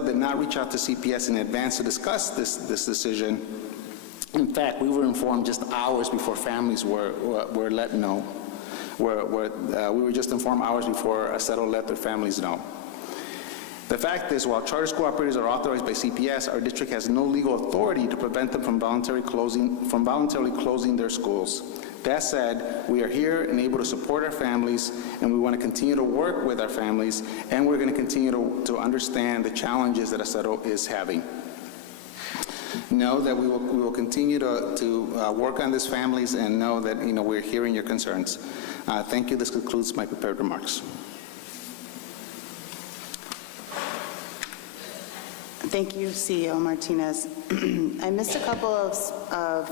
did not reach out to CPS in advance to discuss this decision. In fact, we were informed just hours before families were let know. We were just informed hours before Aceto let their families know. The fact is, while charter school operators are authorized by CPS, our district has no legal authority to prevent them from voluntarily closing their schools. That said, we are here and able to support our families, and we want to continue to work with our families, and we're going to continue to understand the challenges that Aceto is having. Know that we will continue to work on these families, and know that we're hearing your concerns. Thank you. This concludes my prepared remarks. Thank you, CEO Martinez. I missed a couple of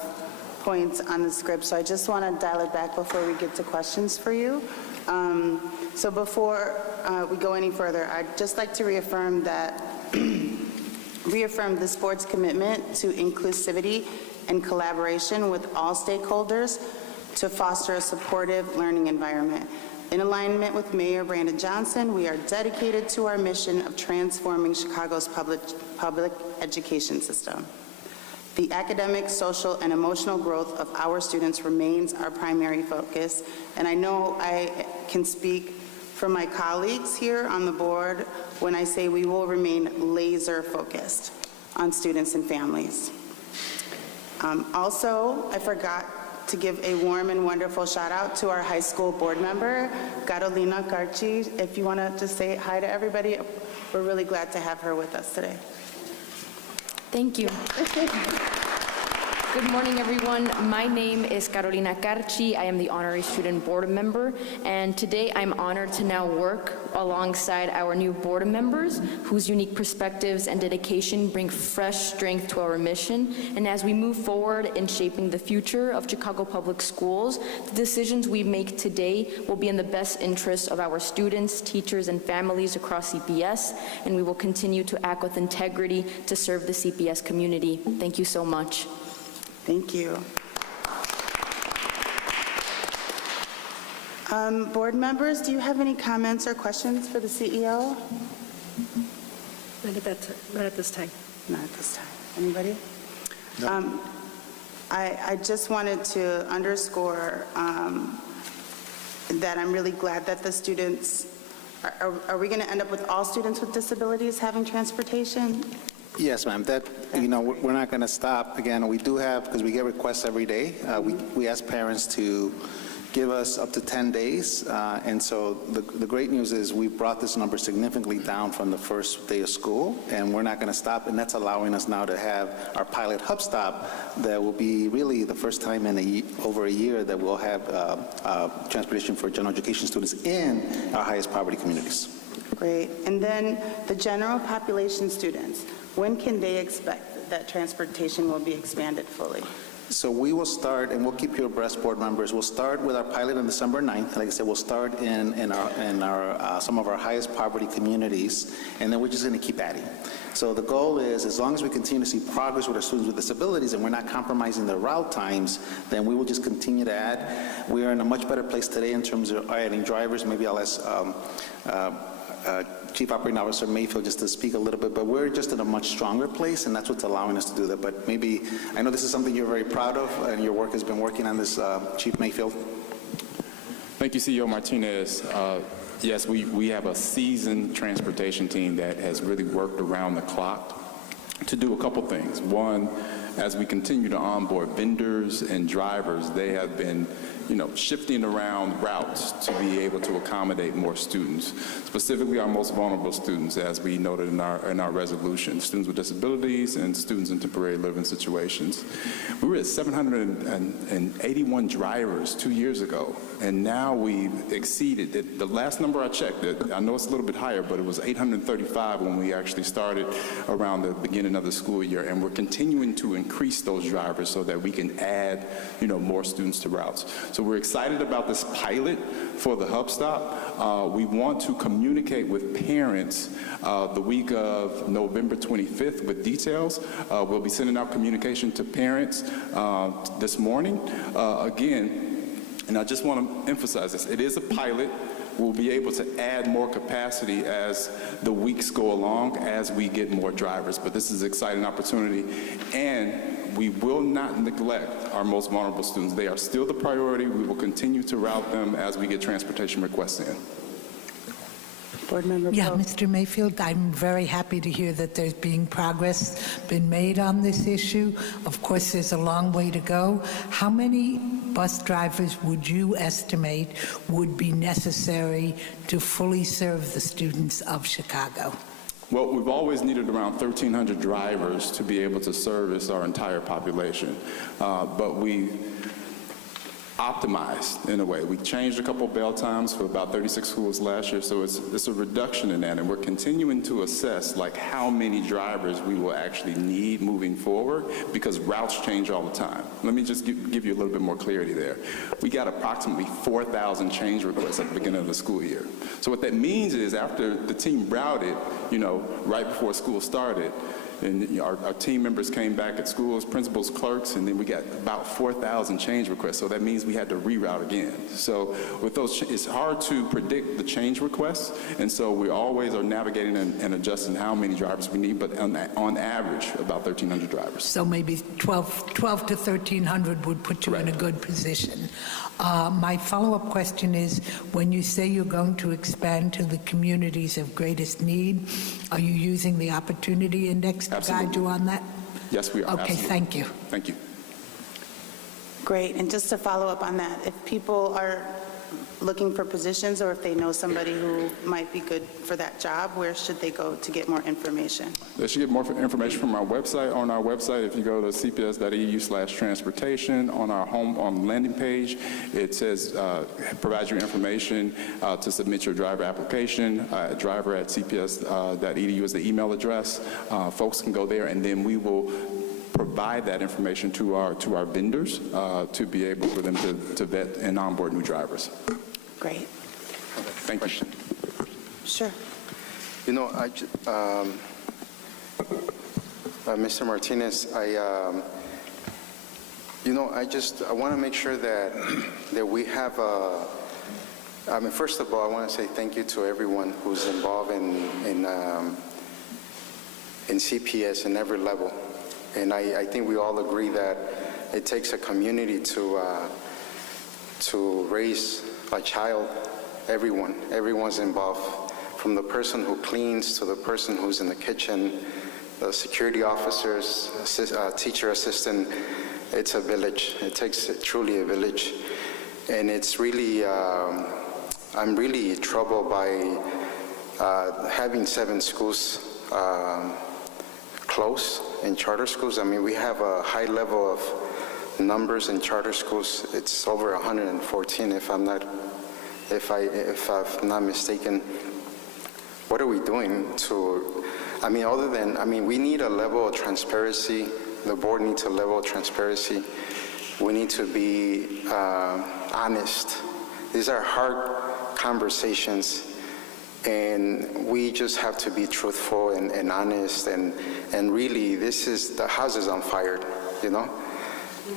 points on the script, so I just want to dial it back before we get to questions for you. So before we go any further, I'd just like to reaffirm this board's commitment to inclusivity and collaboration with all stakeholders to foster a supportive learning environment. In alignment with Mayor Brandon Johnson, we are dedicated to our mission of transforming Chicago's public education system. The academic, social, and emotional growth of our students remains our primary focus, and I know I can speak for my colleagues here on the board when I say we will remain laser focused on students and families. Also, I forgot to give a warm and wonderful shout out to our high school board member, Carolina Carchi. If you want to just say hi to everybody, we're really glad to have her with us today. Thank you. Good morning, everyone. My name is Carolina Carchi. I am the Honorary Student Board member, and today I'm honored to now work alongside our new board members whose unique perspectives and dedication bring fresh strength to our mission. And as we move forward in shaping the future of Chicago Public Schools, the decisions we make today will be in the best interest of our students, teachers, and families across CPS, and we will continue to act with integrity to serve the CPS community. Thank you so much. Thank you. Board members, do you have any comments or questions for the CEO? Not at this time. Not at this time. Anybody? No. I just wanted to underscore that I'm really glad that the students, are we going to end up with all students with disabilities having transportation? Yes, ma'am. That, we're not going to stop. Again, we do have, because we get requests every day, we ask parents to give us up to 10 days. And so the great news is we brought this number significantly down from the first day of school, and we're not going to stop. And that's allowing us now to have our pilot hub stop that will be really the first time in over a year that we'll have transportation for general education students in our highest poverty communities. Great. And then the general population students, when can they expect that transportation will be expanded fully? So we will start, and we'll keep you abreast, board members. We'll start with our pilot on December 9th. Like I said, we'll start in our some of our highest poverty communities, and then we're just going to keep adding. So the goal is, as long as we continue to see progress with our students with disabilities and we're not compromising their route times, then we will just continue to add. We are in a much better place today in terms of adding drivers. Maybe I'll ask Chief Operating Officer Mayfield just to speak a little bit, but we're just in a much stronger place, and that's what's allowing us to do that. But maybe, I know this is something you're very proud of, and your work has been working on this, Chief Mayfield. Thank you, CEO Martinez. Yes, we have a seasoned transportation team that has really worked around the clock to do a couple things. One, as we continue to onboard vendors and drivers, they have been shifting around routes to be able to accommodate more students, specifically our most vulnerable students, as we noted in our resolution, students with disabilities and students in temporary living situations. We were at 781 drivers 2 years ago, and now we've exceeded it. The last number I checked, I know it's a little bit higher, but it was 835 when we actually started around the beginning of the school year, and we're continuing to increase those drivers so that we can add, more students to routes. So we're excited about this pilot for the hub stop. We want to communicate with parents the week of November 25th with details. We'll be sending out communication to parents this morning. Again, and I just want to emphasize this, it is a pilot. we'll be able to add more capacity as the weeks go along, as we get more drivers. But this is an exciting opportunity, and we will not neglect our most vulnerable students. They are still the priority. We will continue to route them as we get transportation requests in. Board Member Yeah, Pope. Mr. Mayfield, I'm very happy to hear that there's been been made on this issue. Of course, there's a long way to go. How many bus drivers would you estimate would be necessary to fully serve the students of Chicago? Well, we've always needed around 1,300 drivers to be able to service our entire population, but we optimized in a way. We changed a couple bell times for about 36 schools last year, so it's a reduction in that, and we're continuing to assess like how many drivers we will actually need moving forward, because routes change all the time. Let me just give you a little bit more clarity there. We got approximately 4,000 change requests at the beginning of the school year. So what that means is after the team routed, right before school started, and our team members came back at schools, principals, clerks, and then we got about 4,000 change requests. So that means we had to reroute again. So with those, it's hard to predict the change requests, and so we always are navigating and adjusting how many drivers we need, but on average, about 1,300 drivers. So maybe 12 to 1,300 would put you in a good position. My follow-up question is, when you say you're going to expand to the communities of greatest need, are you using the Opportunity Index to guide you on that? Yes, we are. Okay, Absolutely. thank you. Thank you. Great, and just to follow up on that, if people are looking for positions or if they know somebody who might be good for that job, where should they go to get more information? They should get more information from our website. On our website, if you go to cps.edu/transportation, on our on landing page, it says provide your information to submit your driver application. driver@cps.edu is the email address. Folks can go there, and then we will provide that information to our vendors to be able for them to vet and onboard new drivers. Great. Thank you. Sure. Mr. Martinez, I want to make sure that we have first of all, I want to say thank you to everyone who's involved in CPS in every level. And I think we all agree that it takes a community to raise a child. Everyone's involved, from the person who cleans to the person who's in the kitchen, the security officers, teacher assistant. It's a village. It takes truly a village. And it's really, I'm really troubled by having 7 schools close in charter schools. I mean, we have a high level of numbers in charter schools. It's over 114, if I'm not mistaken. What are we doing to? We need a level of transparency. The board needs a level of transparency. We need to be honest. These are hard conversations. And we just have to be truthful and honest, and really, the house is on fire,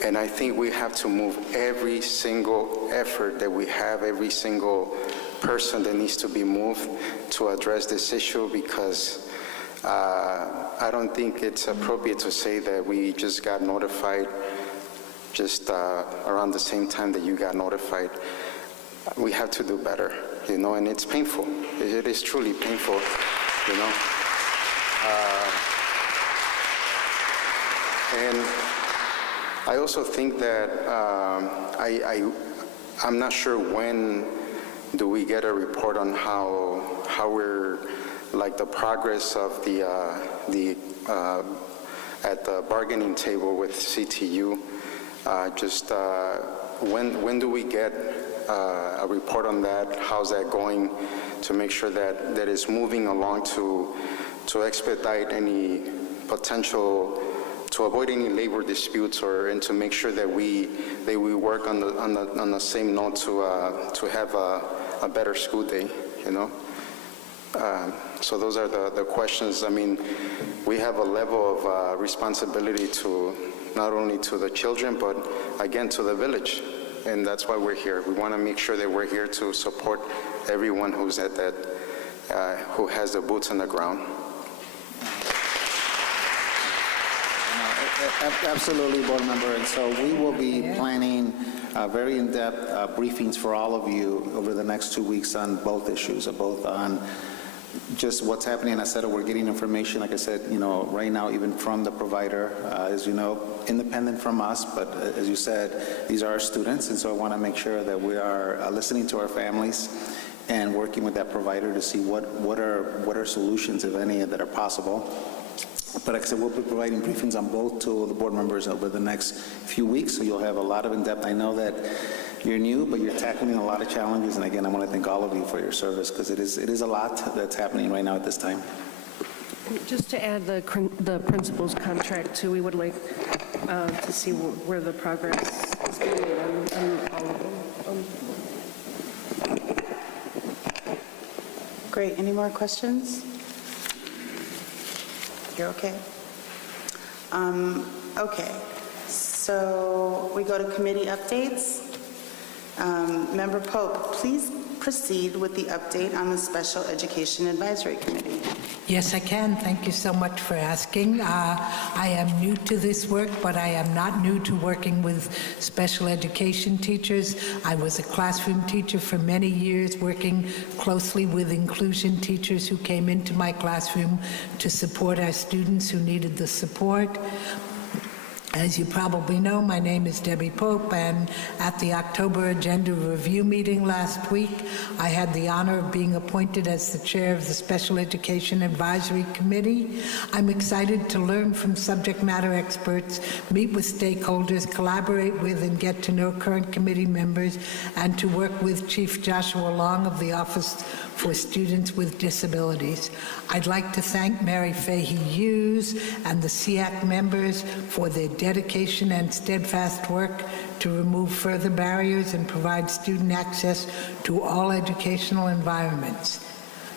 And I think we have to move every single effort that we have, every single person that needs to be moved to address this issue, because I don't think it's appropriate to say that we just got notified just around the same time that you got notified. We have to do better. And it's painful. It is truly painful, And I also think that I'm not sure when do we get a report on how we're, like, the progress of at the bargaining table with CTU. When do we get a report on that? How's that going, to make sure that it's moving along to expedite any potential, to avoid any labor disputes, and to make sure that we work on the same note to have a better school day, So those are the questions. I mean, we have a level of responsibility to not only to the children, but again to the village. and that's why we're here. We want to make sure that we're here to support everyone who's at that, who has the boots on the ground. Absolutely, board member. And so we will be planning very in-depth briefings for all of you over the next 2 weeks on both issues, both on just what's happening. I said we're getting information, like I said, right now, even from the provider, as you know, independent from us, but as you said, these are our students, and so I want to make sure that we are listening to our families and working with that provider to see what are solutions, if any, that are possible. But like I said, we'll be providing briefings on both to the board members over the next few weeks, so you'll have a lot of in-depth. I know that you're new, but you're tackling a lot of challenges, and again, I want to thank all of you for your service, because it is a lot that's happening right now at this time. Just to add the principal's contract too, we would like to see where the progress is being made on all of them. Great. Any more questions? You're okay? Okay. So we go to committee updates. Member Pope, please proceed with the update on the Special Education Advisory Committee. Yes, I can. Thank you so much for asking. I am new to this work, but I am not new to working with special education teachers. I was a classroom teacher for many years, working closely with inclusion teachers who came into my classroom to support our students who needed the support. As you probably know, my name is Debbie Pope, and at the October Agenda Review meeting last week, I had the honor of being appointed as the chair of the Special Education Advisory Committee. I'm excited to learn from subject matter experts, meet with stakeholders, collaborate with and get to know current committee members, and to work with Chief Joshua Long of the Office for Students with Disabilities. I'd like to thank Mary Fahey Hughes and the SEAC members for their dedication and steadfast work to remove further barriers and provide student access to all educational environments.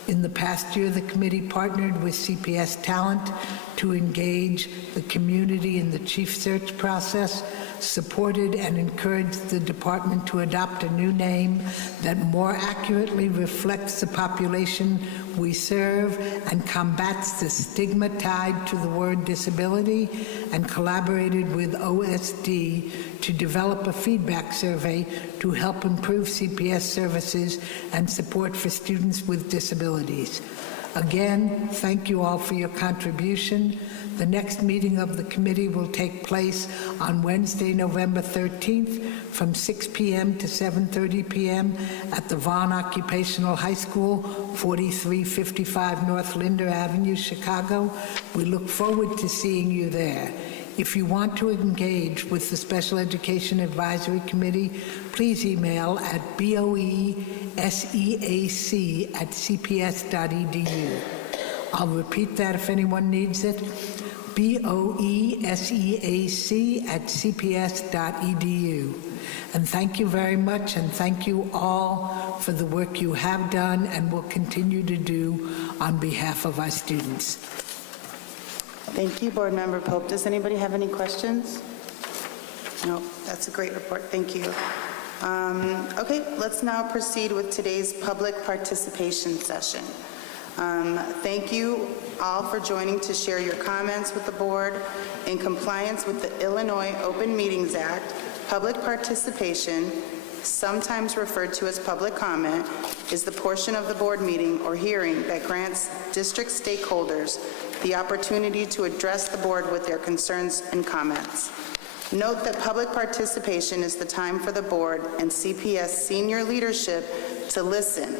In the past year, the committee partnered with CPS Talent to engage the community in the chief search process, supported and encouraged the department to adopt a new name that more accurately reflects the population we serve and combats the stigma tied to the word disability, and collaborated with OSD to develop a feedback survey to help improve CPS services and support for students with disabilities. Again, thank you all for your contribution. The next meeting of the committee will take place on Wednesday, November 13th from 6 p.m. to 7:30 p.m. at the Vaughn Occupational High School, 4355 North Linder Avenue, Chicago. We look forward to seeing you there. If you want to engage with the Special Education Advisory Committee, please email at boeseac@cps.edu. I'll repeat that if anyone needs it. boeseac@cps.edu. And thank you very much, and thank you all for the work you have done and will continue to do on behalf of our students. Thank you, Board Member Pope. Does anybody have any questions? No, that's a great report. Thank you. Okay, let's now proceed with today's public participation session. Thank you all for joining to share your comments with the board. In compliance with the Illinois Open Meetings Act, public participation, sometimes referred to as public comment, is the portion of the board meeting or hearing that grants district stakeholders the opportunity to address the board with their concerns and comments. Note that public participation is the time for the board and CPS senior leadership to listen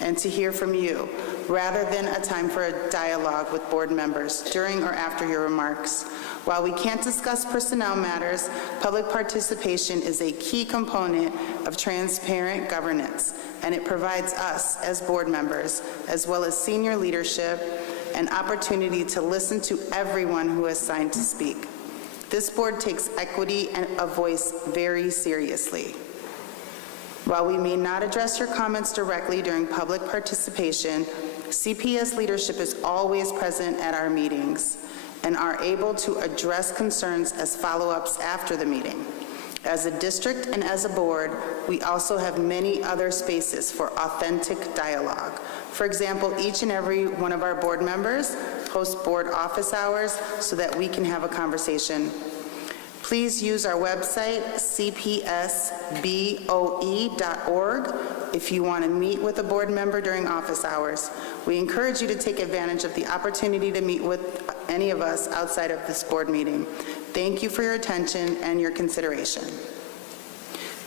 and to hear from you, rather than a time for a dialogue with board members during or after your remarks. While we can't discuss personnel matters, public participation is a key component of transparent governance, and it provides us as board members, as well as senior leadership, an opportunity to listen to everyone who has signed to speak. This board takes equity and a voice very seriously. While we may not address your comments directly during public participation, CPS leadership is always present at our meetings and are able to address concerns as follow-ups after the meeting. As a district and as a board, we also have many other spaces for authentic dialogue. For example, each and every one of our board members host board office hours so that we can have a conversation. Please use our website, cpsboe.org, if you want to meet with a board member during office hours. We encourage you to take advantage of the opportunity to meet with any of us outside of this board meeting. Thank you for your attention and your consideration.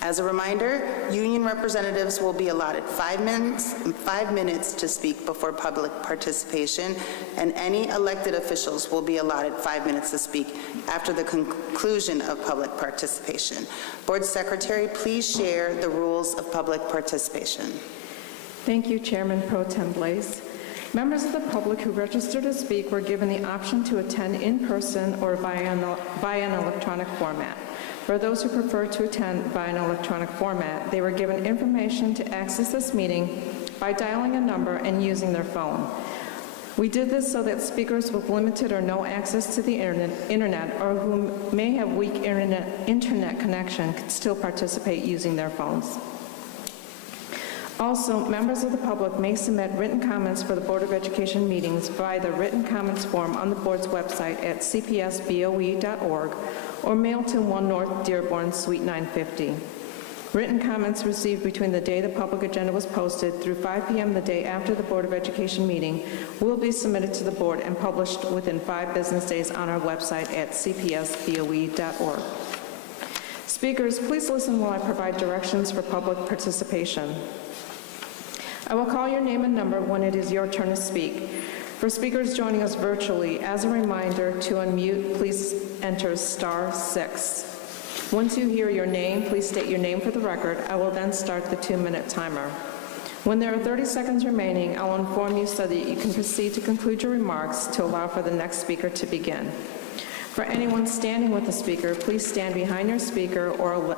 As a reminder, union representatives will be allotted 5 minutes to speak before public participation, and any elected officials will be allotted 5 minutes to speak after the conclusion of public participation. Board Secretary, please share the rules of public participation. Thank you, Chairman Pro Tem Blaze. Members of the public who registered to speak were given the option to attend in person or via an electronic format. For those who prefer to attend by an electronic format, they were given information to access this meeting by dialing a number and using their phone. We did this so that speakers with limited or no access to the internet or who may have weak internet connection could still participate using their phones. Also, members of the public may submit written comments for the Board of Education meetings via the written comments form on the board's website at cpsboe.org or mail to 1 North Dearborn, Suite 950. Written comments received between the day the public agenda was posted through 5 p.m. the day after the Board of Education meeting will be submitted to the board and published within 5 business days on our website at cpsboe.org. Speakers, please listen while I provide directions for public participation. I will call your name and number when it is your turn to speak. For speakers joining us virtually, as a reminder, to unmute, please enter *6. Once you hear your name, please state your name for the record. I will then start the 2-minute timer. When there are 30 seconds remaining, I'll inform you so that you can proceed to conclude your remarks to allow for the next speaker to begin. For anyone standing with the speaker, please stand behind your speaker or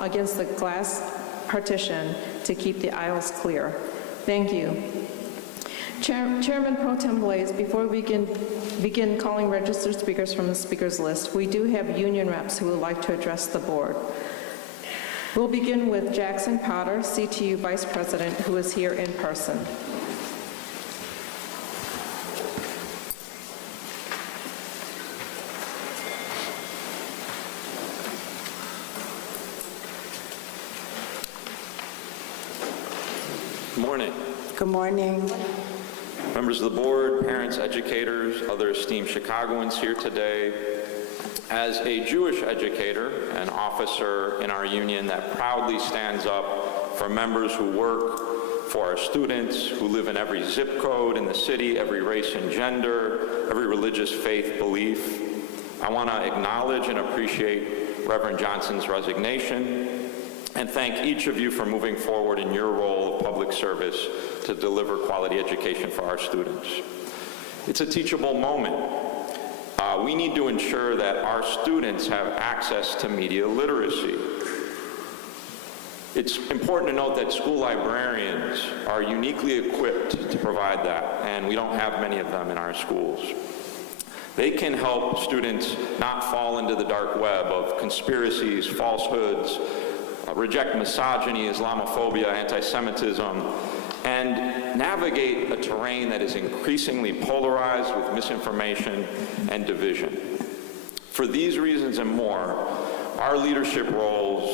against the glass partition to keep the aisles clear. Thank you. Chairman Pro Tem Blaze, before we begin calling registered speakers from the speakers list, we do have union reps who would like to address the board. We'll begin with Jackson Potter, CTU Vice President, who is here in person. Good morning. Good morning. Members of the board, parents, educators, other esteemed Chicagoans here today. As a Jewish educator, an officer in our union that proudly stands up for members who work for our students, who live in every zip code in the city, every race and gender, every religious faith belief, I want to acknowledge and appreciate Reverend Johnson's resignation and thank each of you for moving forward in your role of public service to deliver quality education for our students. It's a teachable moment. We need to ensure that our students have access to media literacy. It's important to note that school librarians are uniquely equipped to provide that, and we don't have many of them in our schools. They can help students not fall into the dark web of conspiracies, falsehoods, reject misogyny, Islamophobia, anti-Semitism, and navigate a terrain that is increasingly polarized with misinformation and division. For these reasons and more, our leadership roles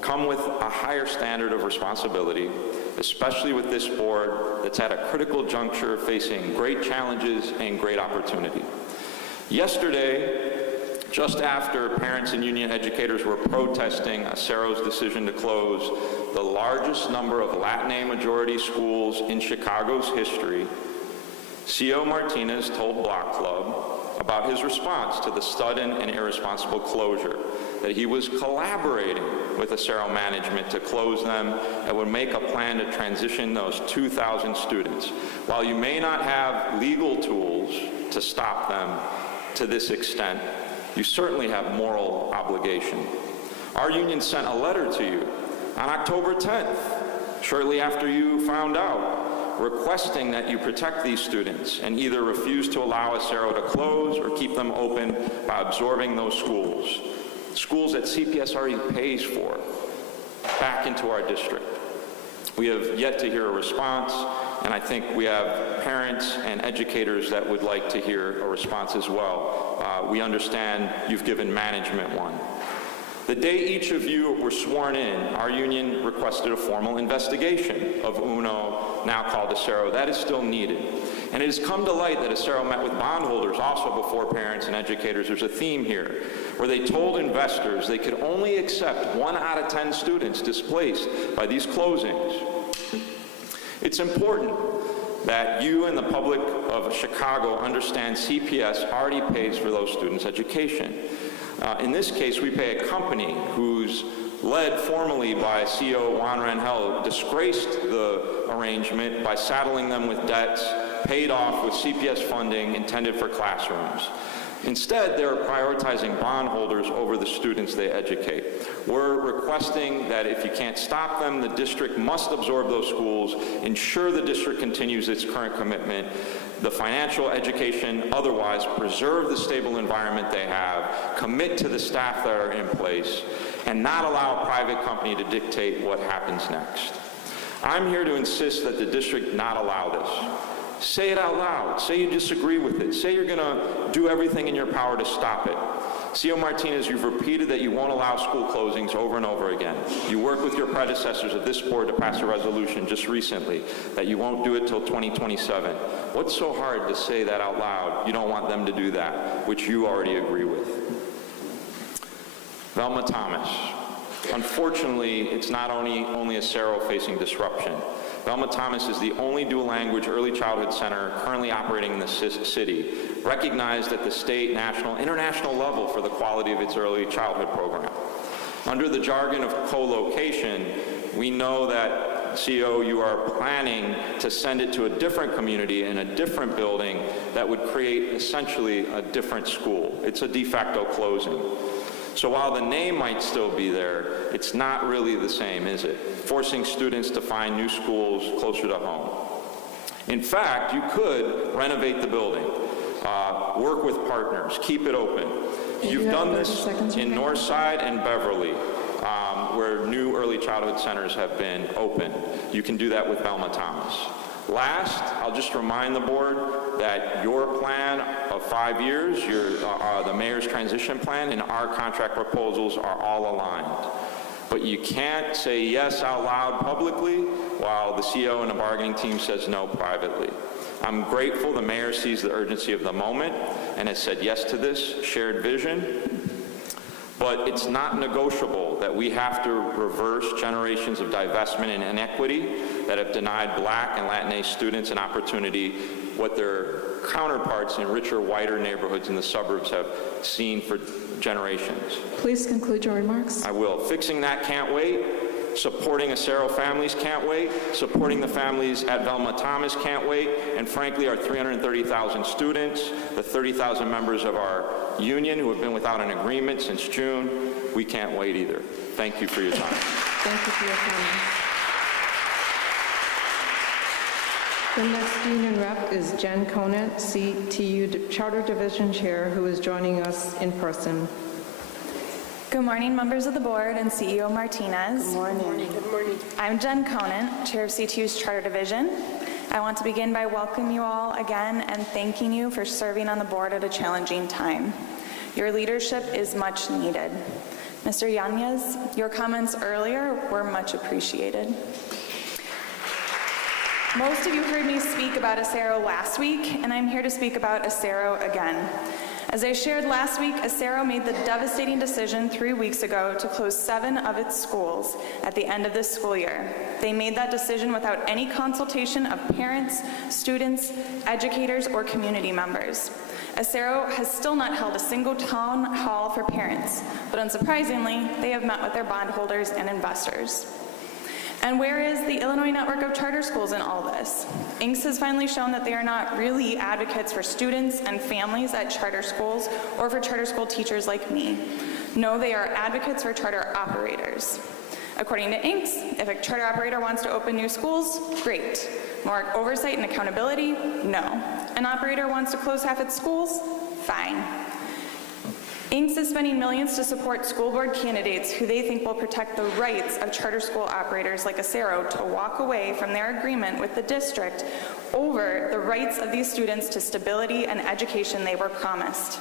come with a higher standard of responsibility, especially with this board that's at a critical juncture facing great challenges and great opportunity. Yesterday, just after parents and union educators were protesting Acero's decision to close the largest number of Latin majority schools in Chicago's history, CEO Martinez told Block Club about his response to the sudden and irresponsible closure, that he was collaborating with Acero management to close them and would make a plan to transition those 2,000 students. While you may not have legal tools to stop them to this extent, you certainly have moral obligation. Our union sent a letter to you on October 10th, shortly after you found out, requesting that you protect these students and either refuse to allow Acero to close or keep them open by absorbing those schools. schools that CPS already pays for, back into our district. We have yet to hear a response, and I think we have parents and educators that would like to hear a response as well. We understand you've given management one. The day each of you were sworn in, our union requested a formal investigation of UNO, now called Acero. That is still needed. And it has come to light that Acero met with bondholders also before parents and educators. There's a theme here where they told investors they could only accept 1 out of 10 students displaced by these closings. It's important that you and the public of Chicago understand CPS already pays for those students' education. In this case, we pay a company who's led formally by CEO Juan Rangel, disgraced the arrangement by saddling them with debts paid off with CPS funding intended for classrooms. Instead, they're prioritizing bondholders over the students they educate. We're requesting that if you can't stop them, the district must absorb those schools, ensure the district continues its current commitment, the financial, education, otherwise preserve the stable environment they have, commit to the staff that are in place, and not allow a private company to dictate what happens next. I'm here to insist that the district not allow this. Say it out loud. Say you disagree with it. Say you're going to do everything in your power to stop it. CEO Martinez, you've repeated that you won't allow school closings over and over again. You worked with your predecessors at this board to pass a resolution just recently that you won't do it till 2027. What's so hard to say that out loud? You don't want them to do that, which you already agree with. Velma Thomas. Unfortunately, it's not only Acero facing disruption. Velma Thomas is the only dual-language early childhood center currently operating in the city, recognized at the state, national, international level for the quality of its early childhood program. Under the jargon of co-location, we know that, CEO, you are planning to send it to a different community in a different building that would create essentially a different school. It's a de facto closing. So while the name might still be there, it's not really the same, is it? Forcing students to find new schools closer to home. In fact, you could renovate the building, work with partners, keep it open. You've done this in Northside and Beverly, where new early childhood centers have been opened. You can do that with Velma Thomas. Last, I'll just remind the board that your plan of 5 years, the mayor's transition plan, and our contract proposals are all aligned. But you can't say yes out loud publicly while the CEO and the bargaining team says no privately. I'm grateful the mayor sees the urgency of the moment and has said yes to this shared vision. But it's not negotiable that we have to reverse generations of divestment and inequity that have denied Black and Latinx students an opportunity what their counterparts in richer, whiter neighborhoods in the suburbs have seen for generations. Please conclude your remarks. I will. Fixing that can't wait. Supporting Acero families can't wait. Supporting the families at Velma Thomas can't wait. And frankly, our 330,000 students, the 30,000 members of our union who have been without an agreement since June, we can't wait either. Thank you for your time. Thank you for your comments. The next union rep is Jen Conant, CTU Charter Division Chair, who is joining us in person. Good morning, members of the board and CEO Martinez. Good morning. Good morning. I'm Jen Conant, Chair of CTU's Charter Division. I want to begin by welcoming you all again and thanking you for serving on the board at a challenging time. Your leadership is much needed. Mr. Yanez, your comments earlier were much appreciated. Most of you heard me speak about Acero last week, and I'm here to speak about Acero again. As I shared last week, Acero made the devastating decision 3 weeks ago to close 7 of its schools at the end of this school year. They made that decision without any consultation of parents, students, educators, or community members. Acero has still not held a single town hall for parents, but unsurprisingly, they have met with their bondholders and investors. And where is the Illinois Network of Charter Schools in all this? INCS has finally shown that they are not really advocates for students and families at charter schools or for charter school teachers like me. No, they are advocates for charter operators. According to INCS, if a charter operator wants to open new schools, great. More oversight and accountability? No. An operator wants to close half its schools? Fine. Inks is spending millions to support school board candidates who they think will protect the rights of charter school operators like Acero to walk away from their agreement with the district over the rights of these students to stability and education they were promised.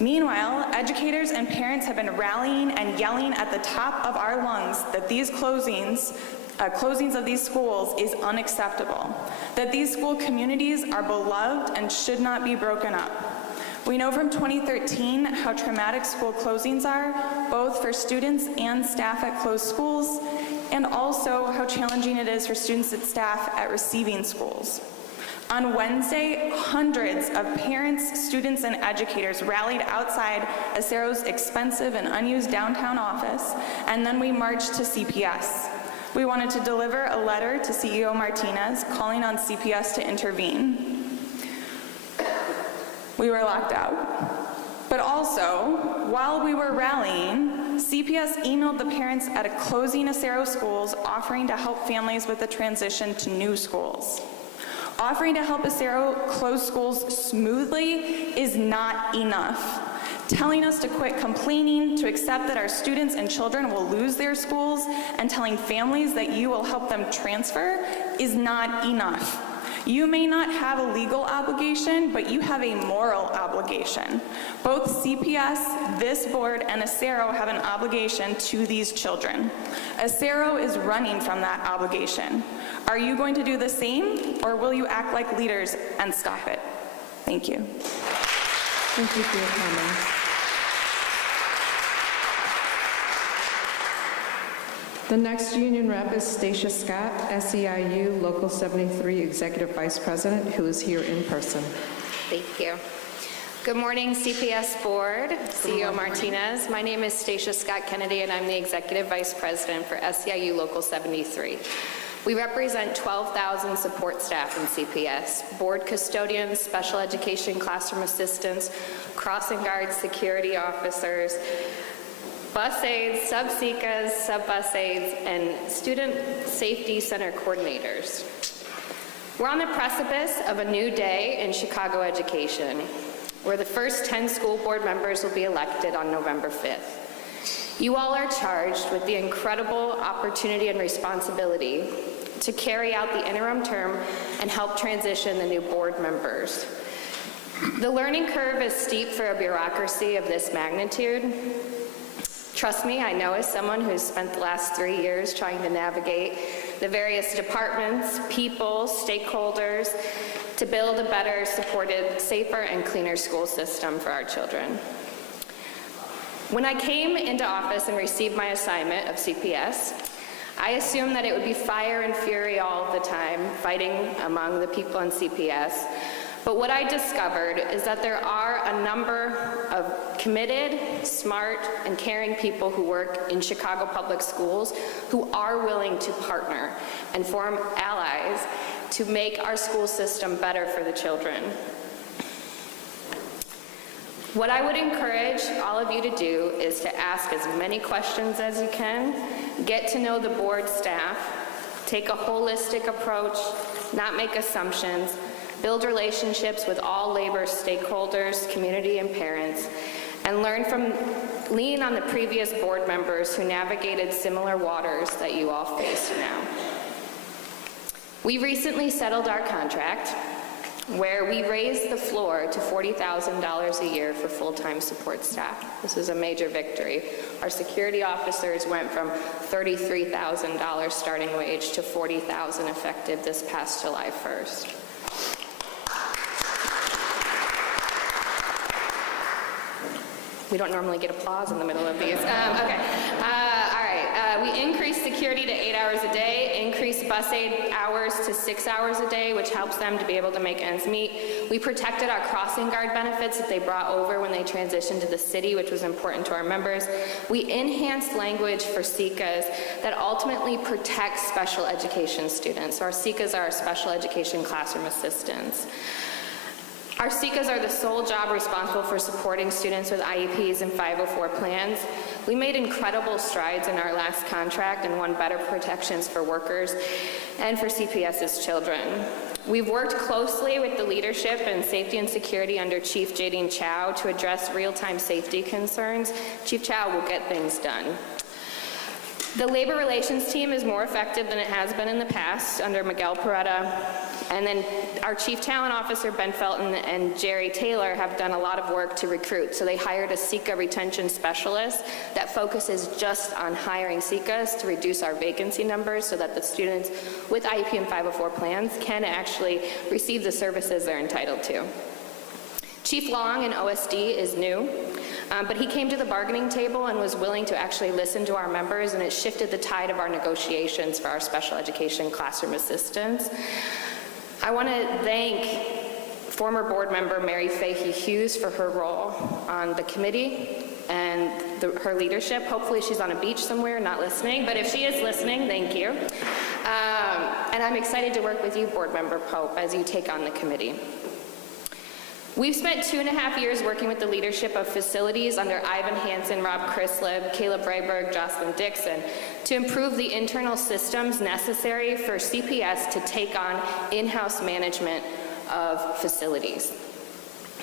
Meanwhile, educators and parents have been rallying and yelling at the top of our lungs that these closings of these schools is unacceptable, that these school communities are beloved and should not be broken up. We know from 2013 how traumatic school closings are, both for students and staff at closed schools, and also how challenging it is for students and staff at receiving schools. On Wednesday, hundreds of parents, students, and educators rallied outside Acero's expensive and unused downtown office, and then we marched to CPS. We wanted to deliver a letter to CEO Martinez calling on CPS to intervene. We were locked out. But also, while we were rallying, CPS emailed the parents at closing Acero schools offering to help families with the transition to new schools. Offering to help Acero close schools smoothly is not enough. Telling us to quit complaining, to accept that our students and children will lose their schools, and telling families that you will help them transfer is not enough. You may not have a legal obligation, but you have a moral obligation. Both CPS, this board, and Acero have an obligation to these children. Acero is running from that obligation. Are you going to do the same, or will you act like leaders and stop it? Thank you. Thank you for your comments. The next union rep is Stacia Scott, SEIU Local 73 Executive Vice President, who is here in person. Thank you. Good morning, CPS Board, CEO Martinez. My name is Stacia Scott Kennedy, and I'm the Executive Vice President for SEIU Local 73. We represent 12,000 support staff in CPS, board custodians, special education classroom assistants, crossing guards, security officers, bus aides, sub-SECAs, sub-bus aides, and student safety center coordinators. We're on the precipice of a new day in Chicago education, where the first 10 school board members will be elected on November 5th. You all are charged with the incredible opportunity and responsibility to carry out the interim term and help transition the new board members. The learning curve is steep for a bureaucracy of this magnitude. Trust me, I know as someone who's spent the last 3 years trying to navigate the various departments, people, stakeholders, to build a better, supported, safer, and cleaner school system for our children. When I came into office and received my assignment of CPS, I assumed that it would be fire and fury all the time, fighting among the people in CPS. But what I discovered is that there are a number of committed, smart, and caring people who work in Chicago public schools who are willing to partner and form allies to make our school system better for the children. What I would encourage all of you to do is to ask as many questions as you can, get to know the board staff, take a holistic approach, not make assumptions, build relationships with all labor stakeholders, community, and parents, and lean on the previous board members who navigated similar waters that you all face now. We recently settled our contract, where we raised the floor to $40,000 a year for full-time support staff. This is a major victory. Our security officers went from $33,000 starting wage to $40,000 effective this past July 1st. We don't normally get applause in the middle of these. We increased security to 8 hours a day, increased bus aid hours to 6 hours a day, which helps them to be able to make ends meet. We protected our crossing guard benefits that they brought over when they transitioned to the city, which was important to our members. We enhanced language for SECAs that ultimately protects special education students. So our SECAs are our special education classroom assistants. Our SECAs are the sole job responsible for supporting students with IEPs and 504 plans. We made incredible strides in our last contract and won better protections for workers and for CPS's children. We've worked closely with the leadership in safety and security under Chief Jadine Chow to address real-time safety concerns. Chief Chow will get things done. The labor relations team is more effective than it has been in the past under Miguel Peretta. And then our chief talent officer, Ben Felton, and Jerry Taylor have done a lot of work to recruit. So they hired a SECA retention specialist that focuses just on hiring SECAs to reduce our vacancy numbers so that the students with IEP and 504 plans can actually receive the services they're entitled to. Chief Long in OSD is new, but he came to the bargaining table and was willing to actually listen to our members, and it shifted the tide of our negotiations for our special education classroom assistants. I want to thank former board member Mary Fahey Hughes for her role on the committee and her leadership. Hopefully she's on a beach somewhere not listening, but if she is listening, thank you. And I'm excited to work with you, board member Pope, as you take on the committee. We've spent 2.5 years working with the leadership of facilities under Ivan Hansen, Rob Chrislip, Caleb Breiberg, Jocelyn Dixon to improve the internal systems necessary for CPS to take on in-house management of facilities.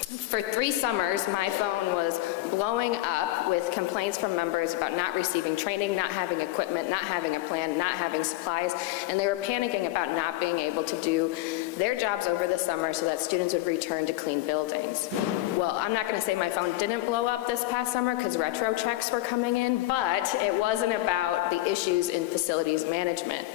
For 3 summers, my phone was blowing up with complaints from members about not receiving training, not having equipment, not having a plan, not having supplies, and they were panicking about not being able to do their jobs over the summer so that students would return to clean buildings. Well, I'm not going to say my phone didn't blow up this past summer because retro checks were coming in, but it wasn't about the issues in facilities management.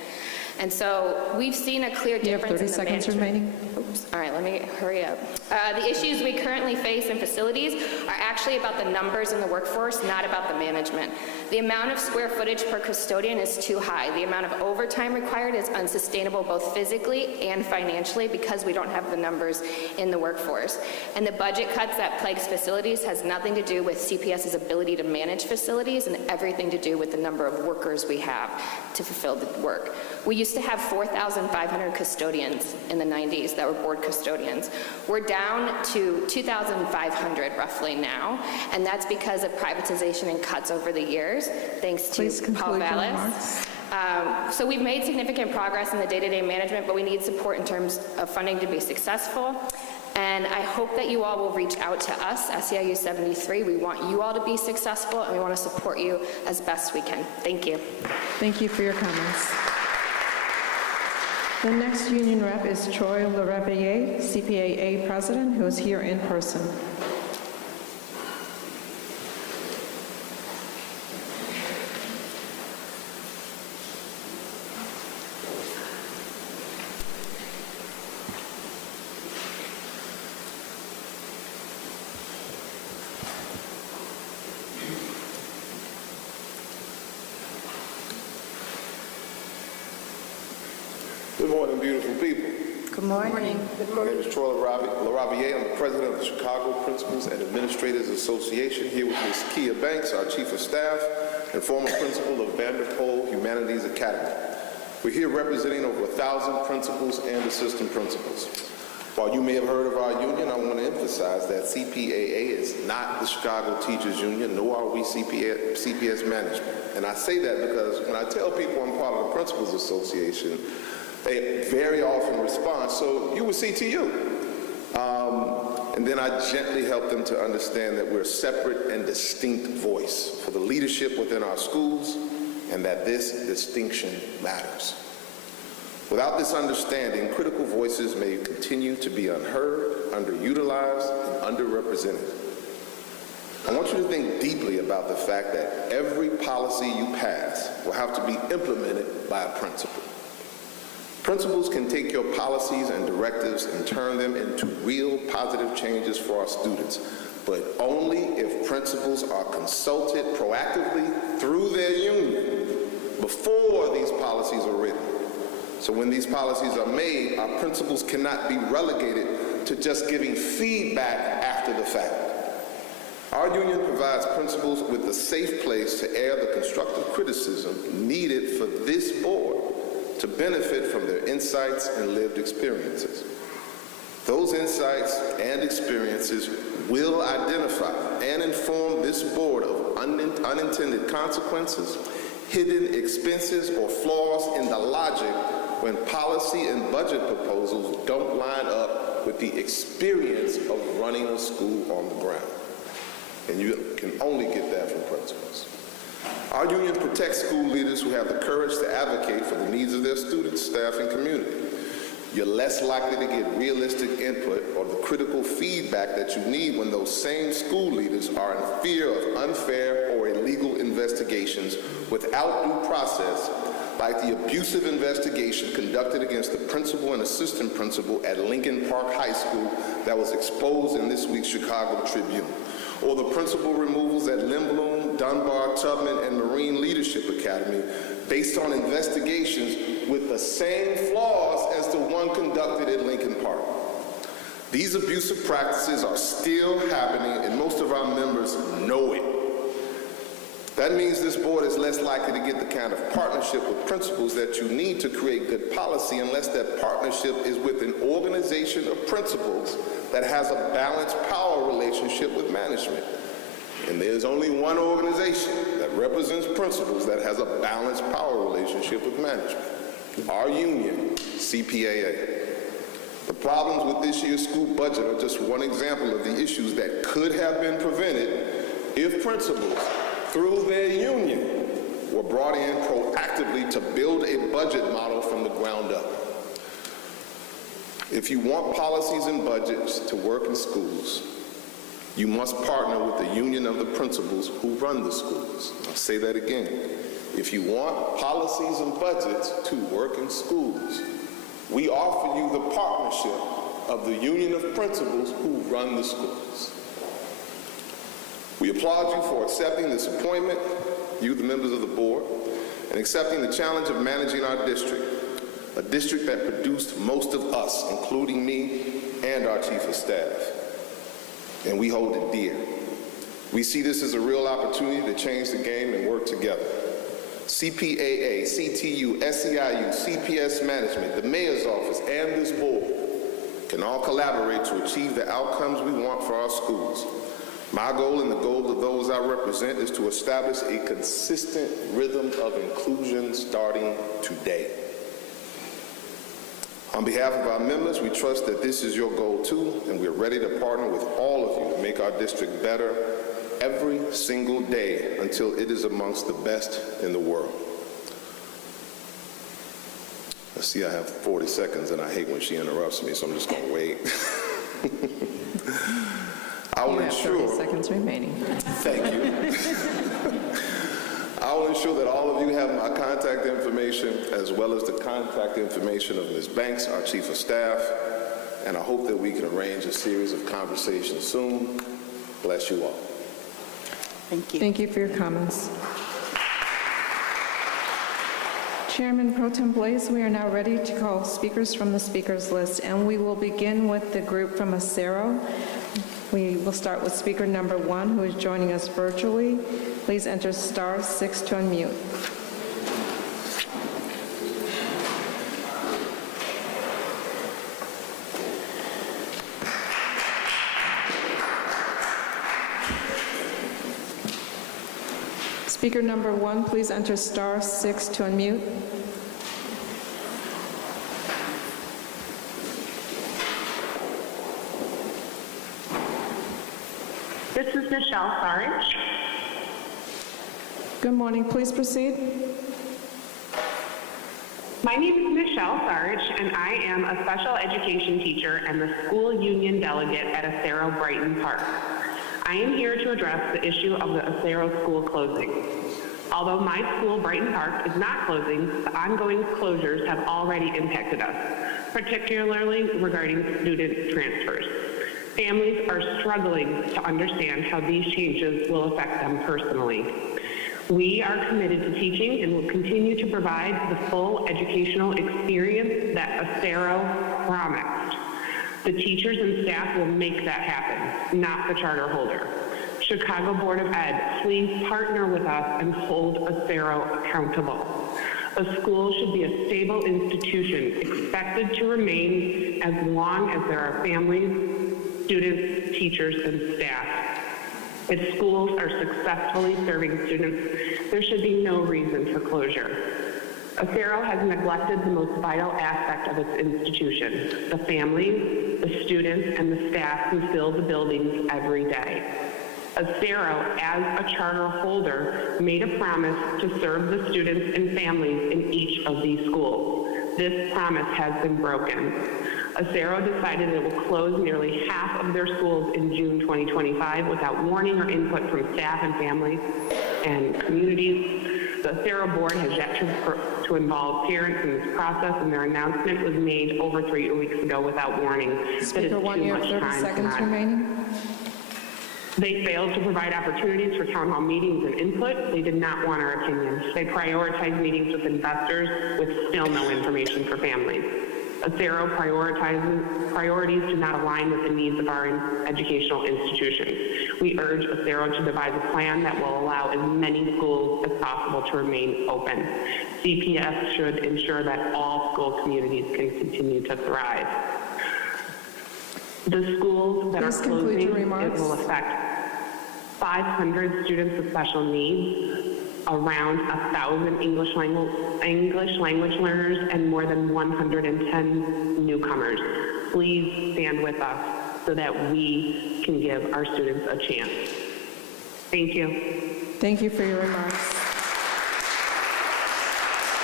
And so we've seen a clear difference in the management. You have 30 seconds remaining. Oops. All right, let me hurry up. The issues we currently face in facilities are actually about the numbers in the workforce, not about the management. The amount of square footage per custodian is too high. The amount of overtime required is unsustainable both physically and financially because we don't have the numbers in the workforce. And the budget cuts that plagues facilities has nothing to do with CPS's ability to manage facilities and everything to do with the number of workers we have to fulfill the work. We used to have 4,500 custodians in the 90s that were board custodians. We're down to 2,500 roughly now, and that's because of privatization and cuts over the years, thanks to Paul Vallis. So we've made significant progress in the day-to-day management, but we need support in terms of funding to be successful. And I hope that you all will reach out to us, SEIU 73. We want you all to be successful, and we want to support you as best we can. Thank you. Thank you for your comments. The next union rep is Troy LaReveille, CPAA president, who is here in person. Good morning, beautiful people. Good morning. My name is Troy LaRaviere. I'm the president of the Chicago Principals and Administrators Association, here with Ms. Kia Banks, our chief of staff and former principal of Vanderpool Humanities Academy. We're here representing over 1,000 principals and assistant principals. While you may have heard of our union, I want to emphasize that CPAA is not the Chicago Teachers Union, nor are we CPS management. And I say that because when I tell people I'm part of the Principals Association, they very often respond, so you were CTU. And then I gently help them to understand that we're a separate and distinct voice for the leadership within our schools and that this distinction matters. Without this understanding, critical voices may continue to be unheard, underutilized, and underrepresented. I want you to think deeply about the fact that every policy you pass will have to be implemented by a principal. Principals can take your policies and directives and turn them into real positive changes for our students, but only if principals are consulted proactively through their union before these policies are written. So when these policies are made, our principals cannot be relegated to just giving feedback after the fact. Our union provides principals with a safe place to air the constructive criticism needed for this board to benefit from their insights and lived experiences. Those insights and experiences will identify and inform this board of unintended consequences, hidden expenses, or flaws in the logic when policy and budget proposals don't line up with the experience of running a school on the ground. And you can only get that from principals. Our union protects school leaders who have the courage to advocate for the needs of their students, staff, and community. You're less likely to get realistic input or the critical feedback that you need when those same school leaders are in fear of unfair or illegal investigations without due process, like the abusive investigation conducted against the principal and assistant principal at Lincoln Park High School that was exposed in this week's Chicago Tribune, or the principal removals at Lindblom, Dunbar, Tubman, and Marine Leadership Academy based on investigations with the same flaws as the one conducted at Lincoln Park. These abusive practices are still happening, and most of our members know it. That means this board is less likely to get the kind of partnership with principals that you need to create good policy unless that partnership is with an organization of principals that has a balanced power relationship with management. And there's only one organization that represents principals that has a balanced power relationship with management. Our union, CPAA. The problems with this year's school budget are just one example of the issues that could have been prevented if principals, through their union, were brought in proactively to build a budget model from the ground up. If you want policies and budgets to work in schools, you must partner with the union of the principals who run the schools. I'll say that again. If you want policies and budgets to work in schools, we offer you the partnership of the union of principals who run the schools. We applaud you for accepting this appointment, you the members of the board, and accepting the challenge of managing our district, a district that produced most of us, including me and our chief of staff. And we hold it dear. We see this as a real opportunity to change the game and work together. CPAA, CTU, SEIU, CPS Management, the mayor's office, and this board can all collaborate to achieve the outcomes we want for our schools. My goal and the goal of those I represent is to establish a consistent rhythm of inclusion starting today. On behalf of our members, we trust that this is your goal too, and we're ready to partner with all of you to make our district better every single day until it is amongst the best in the world. Let's see, I have 40 seconds, and I hate when she interrupts me, so I'm just going to wait. I will ensure. You have 30 seconds remaining. Thank you. I will ensure that all of you have my contact information as well as the contact information of Ms. Banks, our Chief of Staff, and I hope that we can arrange a series of conversations soon. Bless you all. Thank you. Thank you for your comments. Chairman Pro Tem Blaze, we are now ready to call speakers from the speakers list, and we will begin with the group from Acero. We will start with speaker number 1, who is joining us virtually. Please enter *6 to unmute. Speaker number 1, please enter *6 to unmute. This is Michelle Sarge. Good morning. Please proceed. My name is Michelle Sarge, and I am a special education teacher and the school union delegate at Acero Brighton Park. I am here to address the issue of the Acero school closing. Although my school, Brighton Park, is not closing, the ongoing closures have already impacted us, particularly regarding student transfers. Families are struggling to understand how these changes will affect them personally. We are committed to teaching and will continue to provide the full educational experience that Acero promised. The teachers and staff will make that happen, not the charter holder. Chicago Board of Ed, please partner with us and hold Acero accountable. A school should be a stable institution expected to remain as long as there are families, students, teachers, and staff. If schools are successfully serving students, there should be no reason for closure. Acero has neglected the most vital aspect of its institution, the families, the students, and the staff who fill the buildings every day. Acero, as a charter holder, made a promise to serve the students and families in each of these schools. This promise has been broken. Acero decided it will close nearly half of their schools in June 2025 without warning or input from staff and families and communities. The Acero board has yet to involve parents in this process, and their announcement was made over 3 weeks ago without warning. Speaker, 1 minute, 30 seconds remaining. They failed to provide opportunities for town hall meetings and input. They did not want our opinions. They prioritized meetings with investors with still no information for families. Acero priorities do not align with the needs of our educational institutions. We urge Acero to devise a plan that will allow as many schools as possible to remain open. CPS should ensure that all school communities can continue to thrive. The schools that are closing, it will affect 500 students with special needs, around 1,000 English language learners, and more than 110 newcomers. Please stand with us so that we can give our students a chance. Thank you. Thank you for your remarks.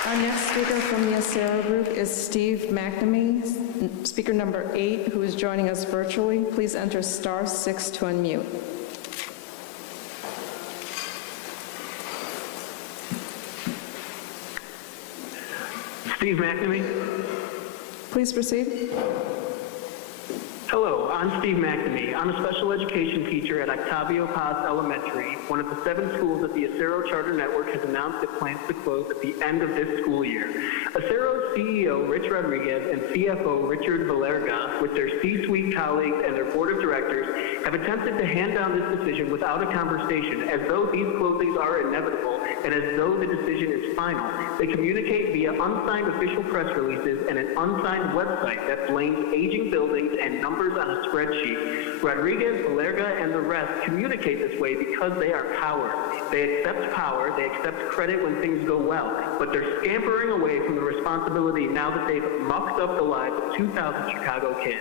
Our next speaker from the Acero group is Steve McNamee, speaker number 8, who is joining us virtually. Please enter *6 to unmute. Steve McNamee. Please proceed. Hello, I'm Steve McNamee. I'm a special education teacher at Octavio Paz Elementary, one of the 7 schools that the Acero Charter Network has announced it plans to close at the end of this school year. Acero's CEO, Rich Rodriguez, and CFO, Richard Valerga, with their C-suite colleagues and their board of directors, have attempted to hand down this decision without a conversation, as though these closings are inevitable and as though the decision is final. They communicate via unsigned official press releases and an unsigned website that blames aging buildings and numbers on a spreadsheet. Rodriguez, Valerga, and the rest communicate this way because they are cowards. They accept power, they accept credit when things go well, but they're scampering away from the responsibility now that they've mucked up the lives of 2,000 Chicago kids.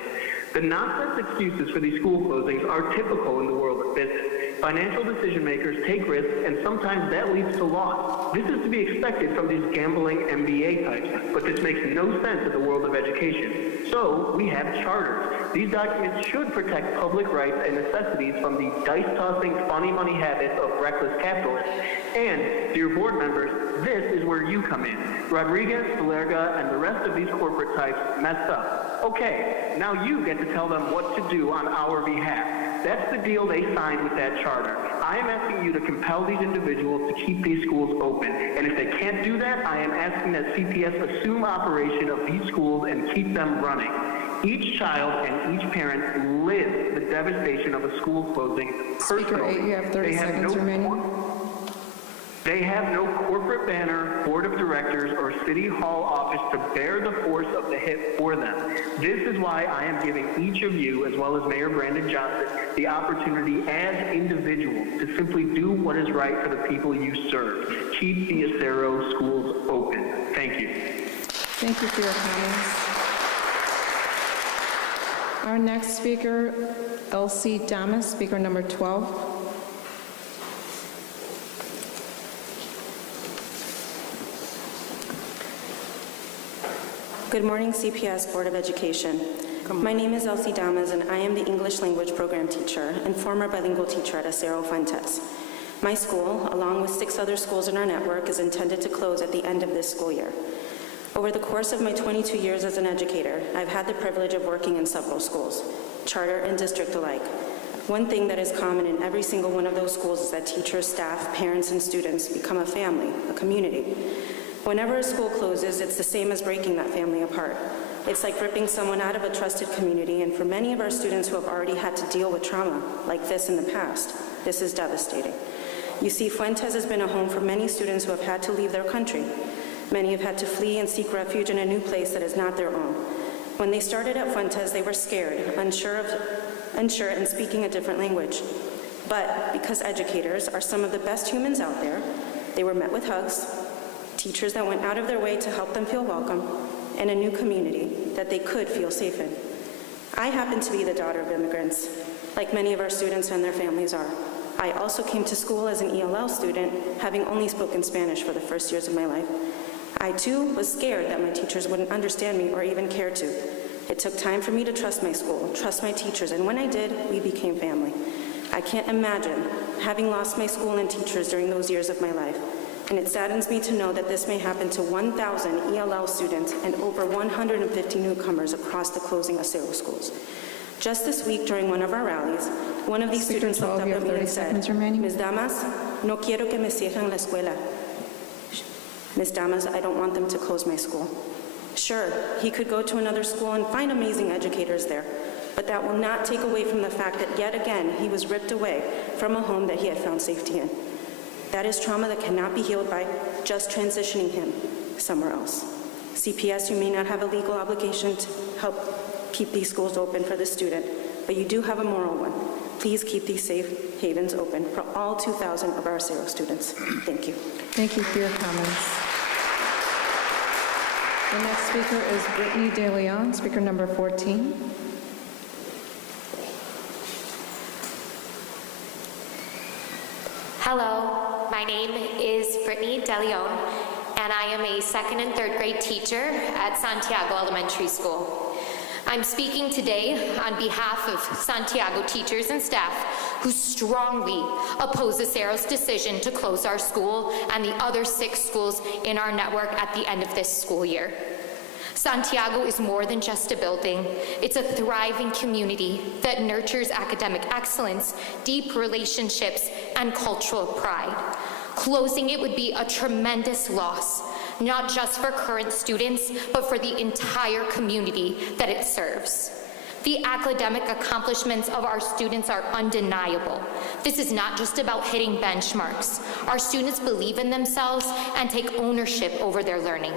The nonsense excuses for these school closings are typical in the world of business. Financial decision makers take risks, and sometimes that leads to loss. This is to be expected from these gambling MBA types, but this makes no sense in the world of education. So we have charters. These documents should protect public rights and necessities from the dice-tossing, funny money habits of reckless capitalists. And, dear board members, this is where you come in. Rodriguez, Valerga, and the rest of these corporate types messed up. Okay, now you get to tell them what to do on our behalf. That's the deal they signed with that charter. I am asking you to compel these individuals to keep these schools open. And if they can't do that, I am asking that CPS assume operation of these schools and keep them running. Each child and each parent lives the devastation of a school closing personally. Speaker 8, you have 30 seconds remaining. They have no corporate banner, board of directors, or city hall office to bear the force of the hit for them. This is why I am giving each of you, as well as Mayor Brandon Johnson, the opportunity as individuals to simply do what is right for the people you serve. Keep the Acero schools open. Thank you. Thank you for your comments. Our next speaker, Elsie Damas, speaker number 12. Good morning, CPS Board of Education. My name is Elsie Damas, and I am the English language program teacher and former bilingual teacher at Acero Fuentes. My school, along with 6 other schools in our network, is intended to close at the end of this school year. Over the course of my 22 years as an educator, I've had the privilege of working in several schools, charter and district alike. One thing that is common in every single one of those schools is that teachers, staff, parents, and students become a family, a community. Whenever a school closes, it's the same as breaking that family apart. It's like ripping someone out of a trusted community, and for many of our students who have already had to deal with trauma like this in the past, this is devastating. You see, Fuentes has been a home for many students who have had to leave their country. Many have had to flee and seek refuge in a new place that is not their own. When they started at Fuentes, they were scared, unsure and speaking a different language. But because educators are some of the best humans out there, they were met with hugs, teachers that went out of their way to help them feel welcome, and a new community that they could feel safe in. I happen to be the daughter of immigrants, like many of our students and their families are. I also came to school as an ELL student, having only spoken Spanish for the first years of my life. I, too, was scared that my teachers wouldn't understand me or even care to. It took time for me to trust my school, trust my teachers, and when I did, we became family. I can't imagine having lost my school and teachers during those years of my life, and it saddens me to know that this may happen to 1,000 ELL students and over 150 newcomers across the closing Acero schools. Just this week, during one of our rallies, one of these students looked up at me and said, "Ms. Damas, no quiero que me cierren la escuela." Ms. Damas, I don't want them to close my school. Sure, he could go to another school and find amazing educators there, but that will not take away from the fact that yet again he was ripped away from a home that he had found safety in. That is trauma that cannot be healed by just transitioning him somewhere else. CPS, you may not have a legal obligation to help keep these schools open for the student, but you do have a moral one. Please keep these safe havens open for all 2,000 of our Acero students. Thank you. Thank you for your comments. The next speaker is Brittany De Leon, speaker number 14. Hello, my name is Brittany De Leon, and I am a second and third grade teacher at Santiago Elementary School. I'm speaking today on behalf of Santiago teachers and staff who strongly oppose Acero's decision to close our school and the other 6 schools in our network at the end of this school year. Santiago is more than just a building. It's a thriving community that nurtures academic excellence, deep relationships, and cultural pride. Closing it would be a tremendous loss, not just for current students, but for the entire community that it serves. The academic accomplishments of our students are undeniable. This is not just about hitting benchmarks. Our students believe in themselves and take ownership over their learning.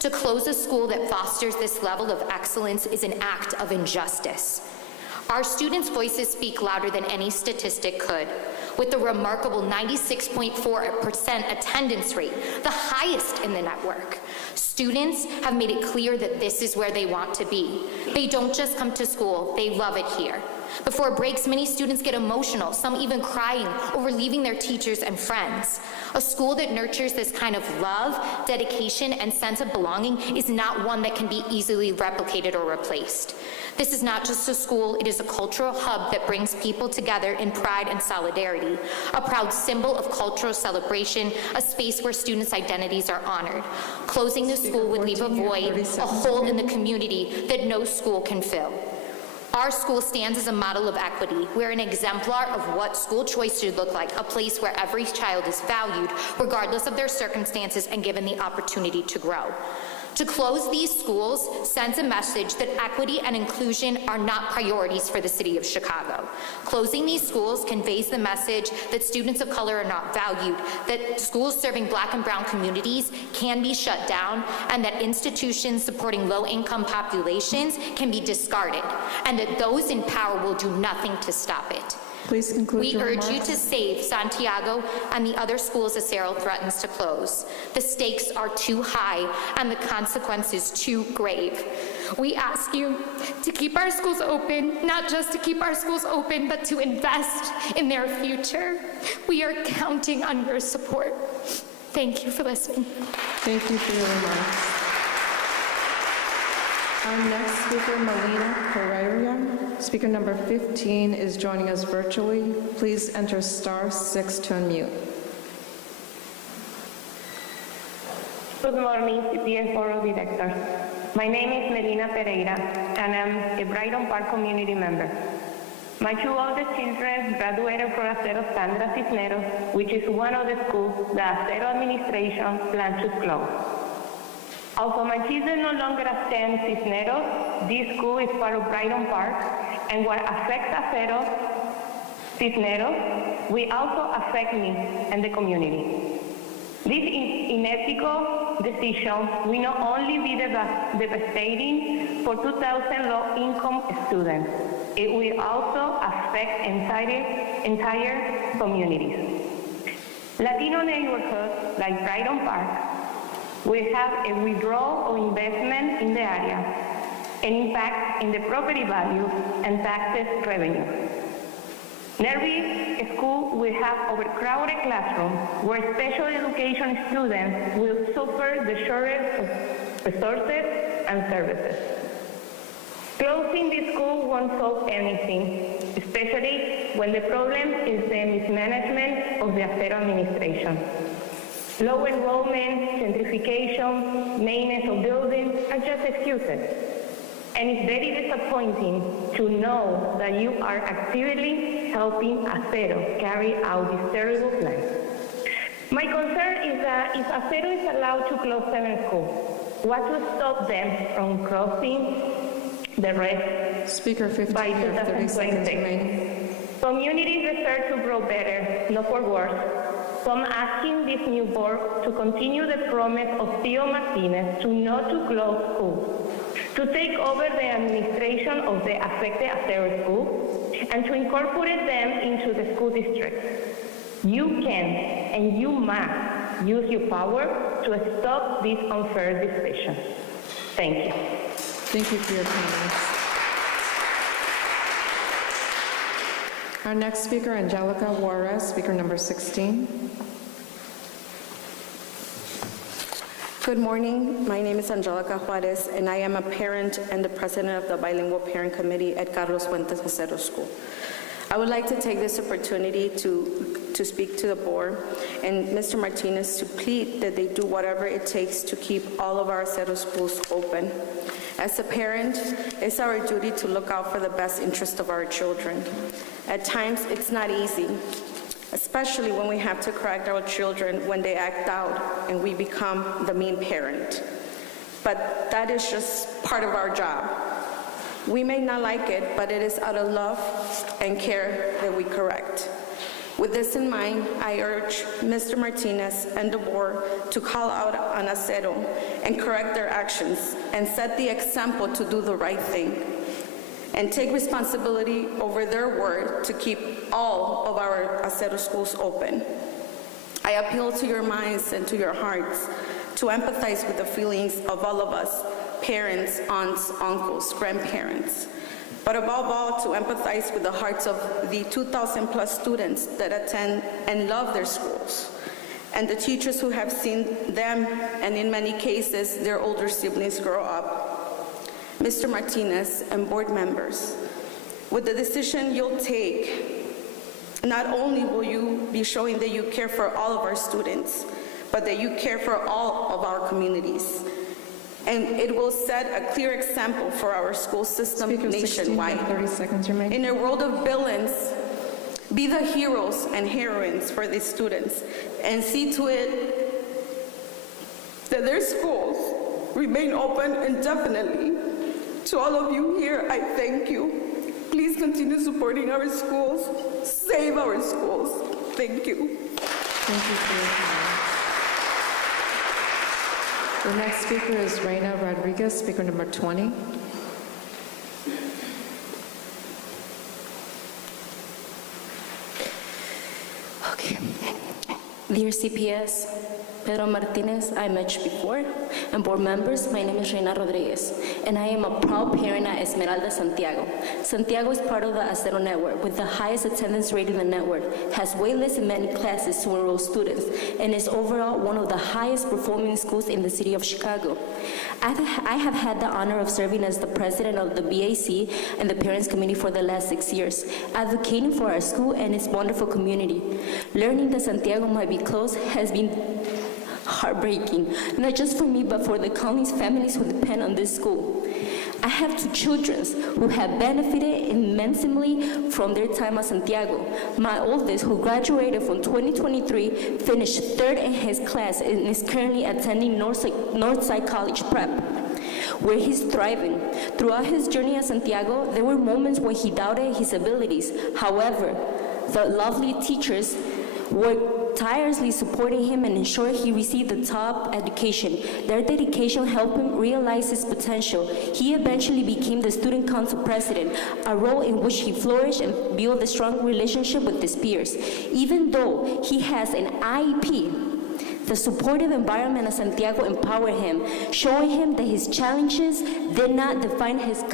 To close a school that fosters this level of excellence is an act of injustice. Our students' voices speak louder than any statistic could. With a remarkable 96.4% attendance rate, the highest in the network. Students have made it clear that this is where they want to be. They don't just come to school, they love it here. Before breaks, many students get emotional, some even crying over leaving their teachers and friends. A school that nurtures this kind of love, dedication, and sense of belonging is not one that can be easily replicated or replaced. This is not just a school, it is a cultural hub that brings people together in pride and solidarity, a proud symbol of cultural celebration, a space where students' identities are honored. Closing the school would leave a void, a hole in the community that no school can fill. Our school stands as a model of equity. We're an exemplar of what school choice should look like, a place where every child is valued, regardless of their circumstances, and given the opportunity to grow. To close these schools sends a message that equity and inclusion are not priorities for the city of Chicago. Closing these schools conveys the message that students of color are not valued, that schools serving Black and brown communities can be shut down, and that institutions supporting low-income populations can be discarded, and that those in power will do nothing to stop it. Please conclude We your urge you remarks. to save Santiago and the other schools Acero threatens to close. The stakes are too high and the consequences too grave. We ask you to keep our schools open, not just to keep our schools open, but to invest in their future. We are counting on your support. Thank you for listening. Thank you for your remarks. Our next speaker, Melina Pereira, speaker number 15, is joining us virtually. Please enter *6 to unmute. Good morning, CPS Board of Directors. My name is Melina Pereira, and I'm a Brighton Park community member. My 2 oldest children graduated from Acero Sandra Cisneros, which is one of the schools the Acero administration plans to close. Although my children no longer attend Cisneros, this school is part of Brighton Park, and what affects Acero Cisneros will also affect me and the community. This unethical decision will not only be devastating for 2,000 low-income students, it will also affect entire communities. Latino neighborhoods like Brighton Park we have a withdrawal of investment in the area, an impact in the property value and taxes revenue. Nearby school will have overcrowded classrooms where special education students will suffer the shortage of resources and services. Closing the school won't solve anything, especially when the problem is the mismanagement of the Acero administration. Low enrollment, gentrification, maintenance of buildings are just excuses. And it's very disappointing to know that you are actively helping Acero carry out this terrible plan. My concern is that if Acero is allowed to close 7 schools, what will stop them from closing the rest Speaker 15, by you have 30 seconds 2026? remaining. Communities deserve to grow better, not for worse. So I'm asking this new board to continue the promise of Theo Martinez to not to close schools, to take over the administration of the affected Acero schools, and to incorporate them into the school district. You can and you must use your power to stop this unfair decision. Thank you. Thank you for your comments. Our next speaker, Angelica Juarez, speaker number 16. Good morning. My name is Angelica Juarez, and I am a parent and the president of the Bilingual Parent Committee at Carlos Fuentes Acero School. I would like to take this opportunity to speak to the board and Mr. Martinez to plead that they do whatever it takes to keep all of our Acero schools open. As a parent, it's our duty to look out for the best interest of our children. At times, it's not easy, especially when we have to correct our children when they act out and we become the mean parent. But that is just part of our job. We may not like it, but it is out of love and care that we correct. With this in mind, I urge Mr. Martinez and the board to call out on Acero and correct their actions and set the example to do the right thing and take responsibility over their word to keep all of our Acero schools open. I appeal to your minds and to your hearts to empathize with the feelings of all of us, parents, aunts, uncles, grandparents, but above all, to empathize with the hearts of the 2,000 plus students that attend and love their schools, and the teachers who have seen them, and in many cases, their older siblings grow up. Mr. Martinez and board members, with the decision you'll take, not only will you be showing that you care for all of our students, but that you care for all of our communities. And it will set a clear example for our school system nationwide. 30 seconds remaining. In a world of villains, be the heroes and heroines for these students and see to it that their schools remain open indefinitely. To all of you here, I thank you. Please continue supporting our schools. Save our schools. Thank you. Thank you for your comments. The next speaker is Reina Rodriguez, speaker number 20. Okay. Dear CPS, Pedro Martinez, I met you before, and board members, my name is Reina Rodriguez, and I am a proud parent at Esmeralda Santiago. Santiago is part of the Acero network with the highest attendance rate in the network, has waitlists in many classes to enroll students, and is overall one of the highest performing schools in the city of Chicago. I have had the honor of serving as the president of the BAC and the Parents Committee for the last 6 years, advocating for our school and its wonderful community. Learning that Santiago might be closed has been heartbreaking, not just for me, but for the countless families who depend on this school. I have 2 children who have benefited immensely from their time at Santiago. My oldest, who graduated from 2023, finished 3rd in his class and is currently attending Northside College Prep, where he's thriving. Throughout his journey at Santiago, there were moments when he doubted his abilities. However, the lovely teachers worked tirelessly supporting him and ensured he received the top education. Their dedication helped him realize his potential. He eventually became the student council president, a role in which he flourished and built a strong relationship with his peers. Even though he has an IEP, The supportive environment of Santiago empowered him, showing him that his challenges did not define his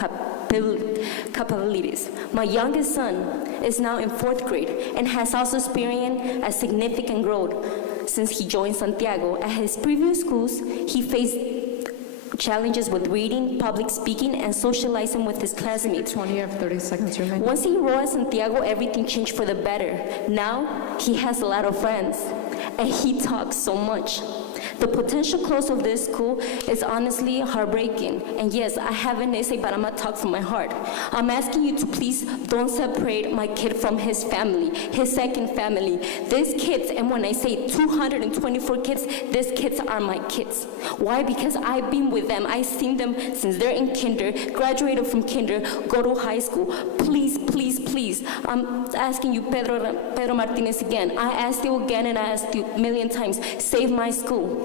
capabilities. My youngest son is now in 4th grade and has also experienced a significant growth since he joined Santiago. At his previous schools, he faced challenges with reading, public speaking, and socializing with his classmates. 20, you have 30 seconds remaining. Once he enrolled at Santiago, everything changed for the better. Now, he has a lot of friends, and he talks so much. The potential close of this school is honestly heartbreaking. And yes, I have an essay, but I'm not talking from my heart. I'm asking you to please don't separate my kid from his family, his second family. These kids, and when I say 224 kids, these kids are my kids. Why? Because I've been with them. I've seen them since they're in kinder, graduated from kinder, go to high school. Please, please, please. I'm asking you, Pedro Martinez, again. I asked you again, and I asked you a million times, save my school.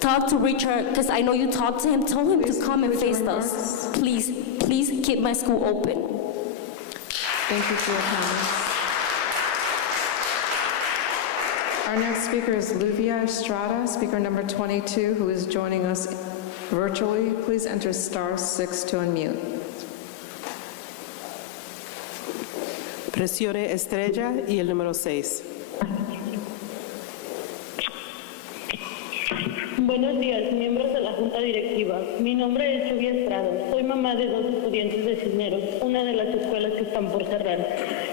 Talk to Richard, because I know you talked to him. Tell him to come and face us. Please, please keep my school open. Thank you for your comments. Our next speaker is Luvia Estrada, speaker number 22, who is joining us virtually. Please enter *6 to unmute. Presione estrella y el número 6. Buenos días, miembros de la Junta Directiva. Mi nombre es Lluvia Estrada. Soy mamá de 2 estudiantes de Cisneros, una de las escuelas que están por cerrar.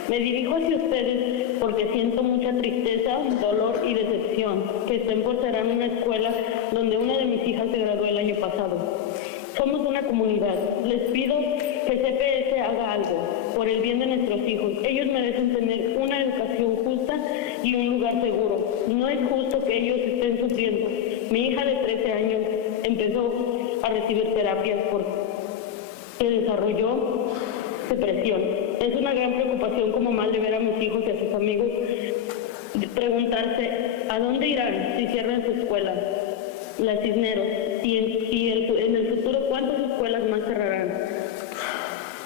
Me dirijo hacia ustedes porque siento mucha tristeza, dolor y decepción que estén por cerrar una escuela donde una de mis hijas se graduó el año pasado. Somos una comunidad. Les pido que CPS haga algo por el bien de nuestros hijos. Ellos merecen tener una educación justa y un lugar seguro. No es justo que ellos estén sufriendo. Mi hija de 13 años empezó a recibir terapias porque desarrolló depresión. Es una gran preocupación como madre ver a mis hijos y a sus amigos preguntarse a dónde irán si cierran su escuela, la Cisneros, y en el futuro cuántas escuelas más cerrarán.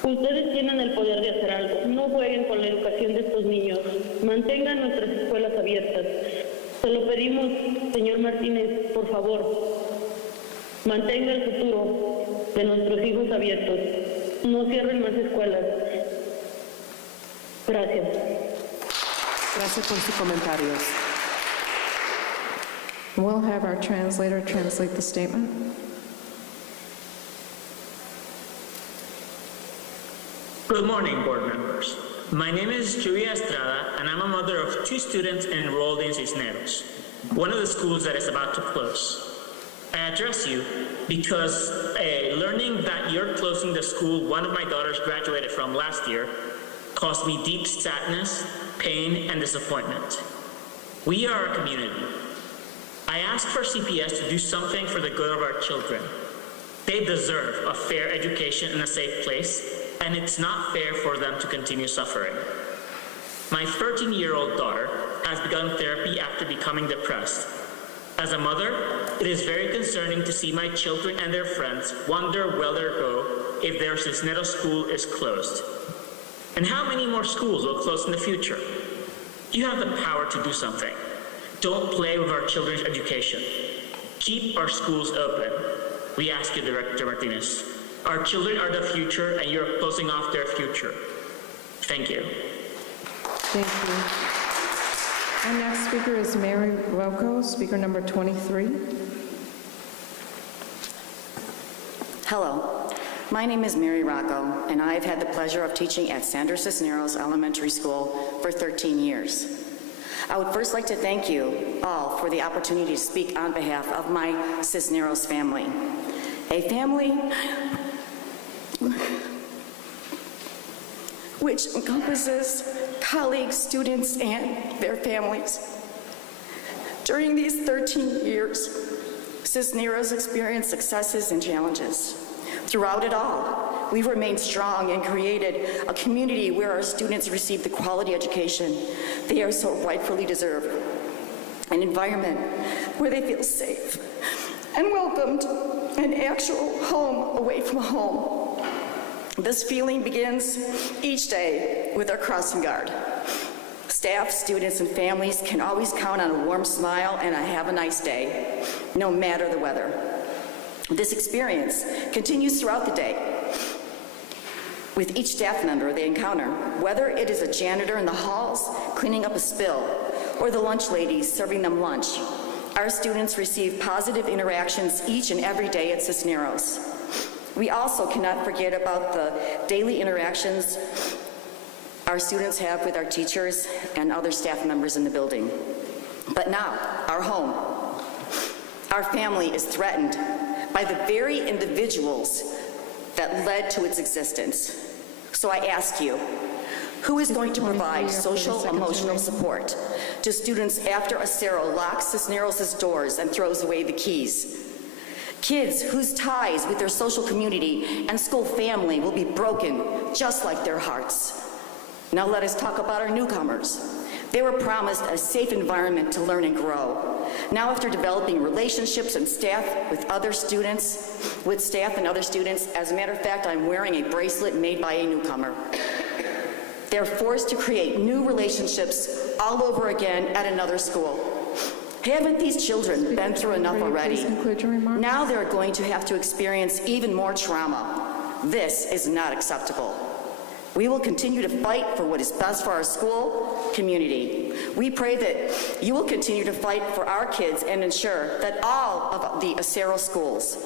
Ustedes tienen el poder de hacer algo. No jueguen con la educación de estos niños. Mantengan nuestras escuelas abiertas. Se lo pedimos, señor Martínez, por favor. Mantenga el futuro de nuestros hijos abiertos. No cierren más escuelas. Gracias. Gracias por sus comentarios. We'll have our translator translate the statement. Good morning, board members. My name is Lluvia Estrada, and I'm a mother of 2 students enrolled in Cisneros, one of the schools that is about to close. I address you because learning that you're closing the school one of my daughters graduated from last year caused me deep sadness, pain, and disappointment. We are a community. I ask for CPS to do something for the good of our children. They deserve a fair education in a safe place, and it's not fair for them to continue suffering. My 13-year-old daughter has begun therapy after becoming depressed. As a mother, it is very concerning to see my children and their friends wonder where they'll go if their Cisneros school is closed. And how many more schools will close in the future? You have the power to do something. Don't play with our children's education. Keep our schools open. We ask you, Director Martinez. Our children are the future, and you're closing off their future. Thank you. Thank you. Our next speaker is Mary Rocco, speaker number 23. Hello. My name is Mary Rocco, and I've had the pleasure of teaching at Sanders Cisneros Elementary School for 13 years. I would first like to thank you all for the opportunity to speak on behalf of my Cisneros family. A family which encompasses colleagues, students, and their families. During these 13 years, Cisneros experienced successes and challenges. Throughout it all, we remained strong and created a community where our students receive the quality education they are so rightfully deserve, an environment where they feel safe and welcomed, an actual home away from home. This feeling begins each day with our crossing guard. Staff, students, and families can always count on a warm smile and a have a nice day, no matter the weather. This experience continues throughout the day with each staff member they encounter, whether it is a janitor in the halls cleaning up a spill or the lunch ladies serving them lunch. Our students receive positive interactions each and every day at Cisneros. We also cannot forget about the daily interactions our students have with our teachers and other staff members in the building. But now, our home, our family is threatened by the very individuals that led to its existence. So I ask you, who is going to provide social emotional support to students after Acero locks Cisneros' doors and throws away the keys? Kids whose ties with their social community and school family will be broken just like their hearts. Now let us talk about our newcomers. They were promised a safe environment to learn and grow. Now, after developing relationships and staff with staff and other students, as a matter of fact, I'm wearing a bracelet made by a newcomer. They're forced to create new relationships all over again at another school. Haven't these children been through enough already? Now they're going to have to experience even more trauma. This is not acceptable. We will continue to fight for what is best for our school community. We pray that you will continue to fight for our kids and ensure that all of the Acero schools,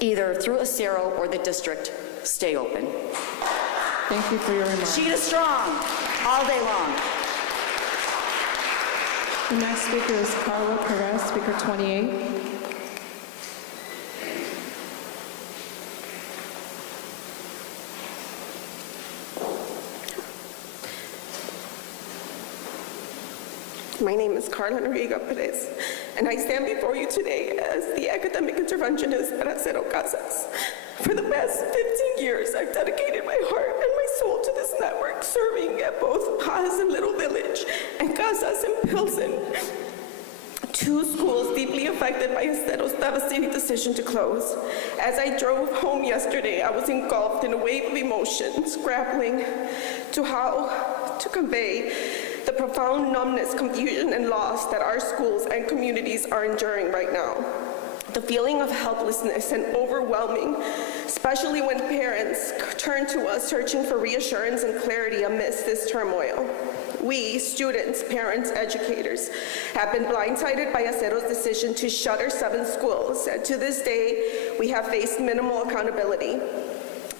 either through Acero or the district, stay open. Thank you for your remarks. Cheetah strong, all day long. The next speaker is Carla Perez, speaker 28. My name is Carla Noriega Perez, and I stand before you today as the academic interventionist at Acero Casas. For the past 15 years, I've dedicated my heart and my soul to this network, serving at both Paz and Little Village and Casas and Pilsen, two schools deeply affected by Acero's devastating decision to close. As I drove home yesterday, I was engulfed in a wave of emotions, grappling to how to convey the profound numbness, confusion, and loss that our schools and communities are enduring right now. The feeling of helplessness and overwhelming, especially when parents turn to us searching for reassurance and clarity amidst this turmoil. We, students, parents, educators, have been blindsided by Acero's decision to shutter 7 schools, and to this day, we have faced minimal accountability.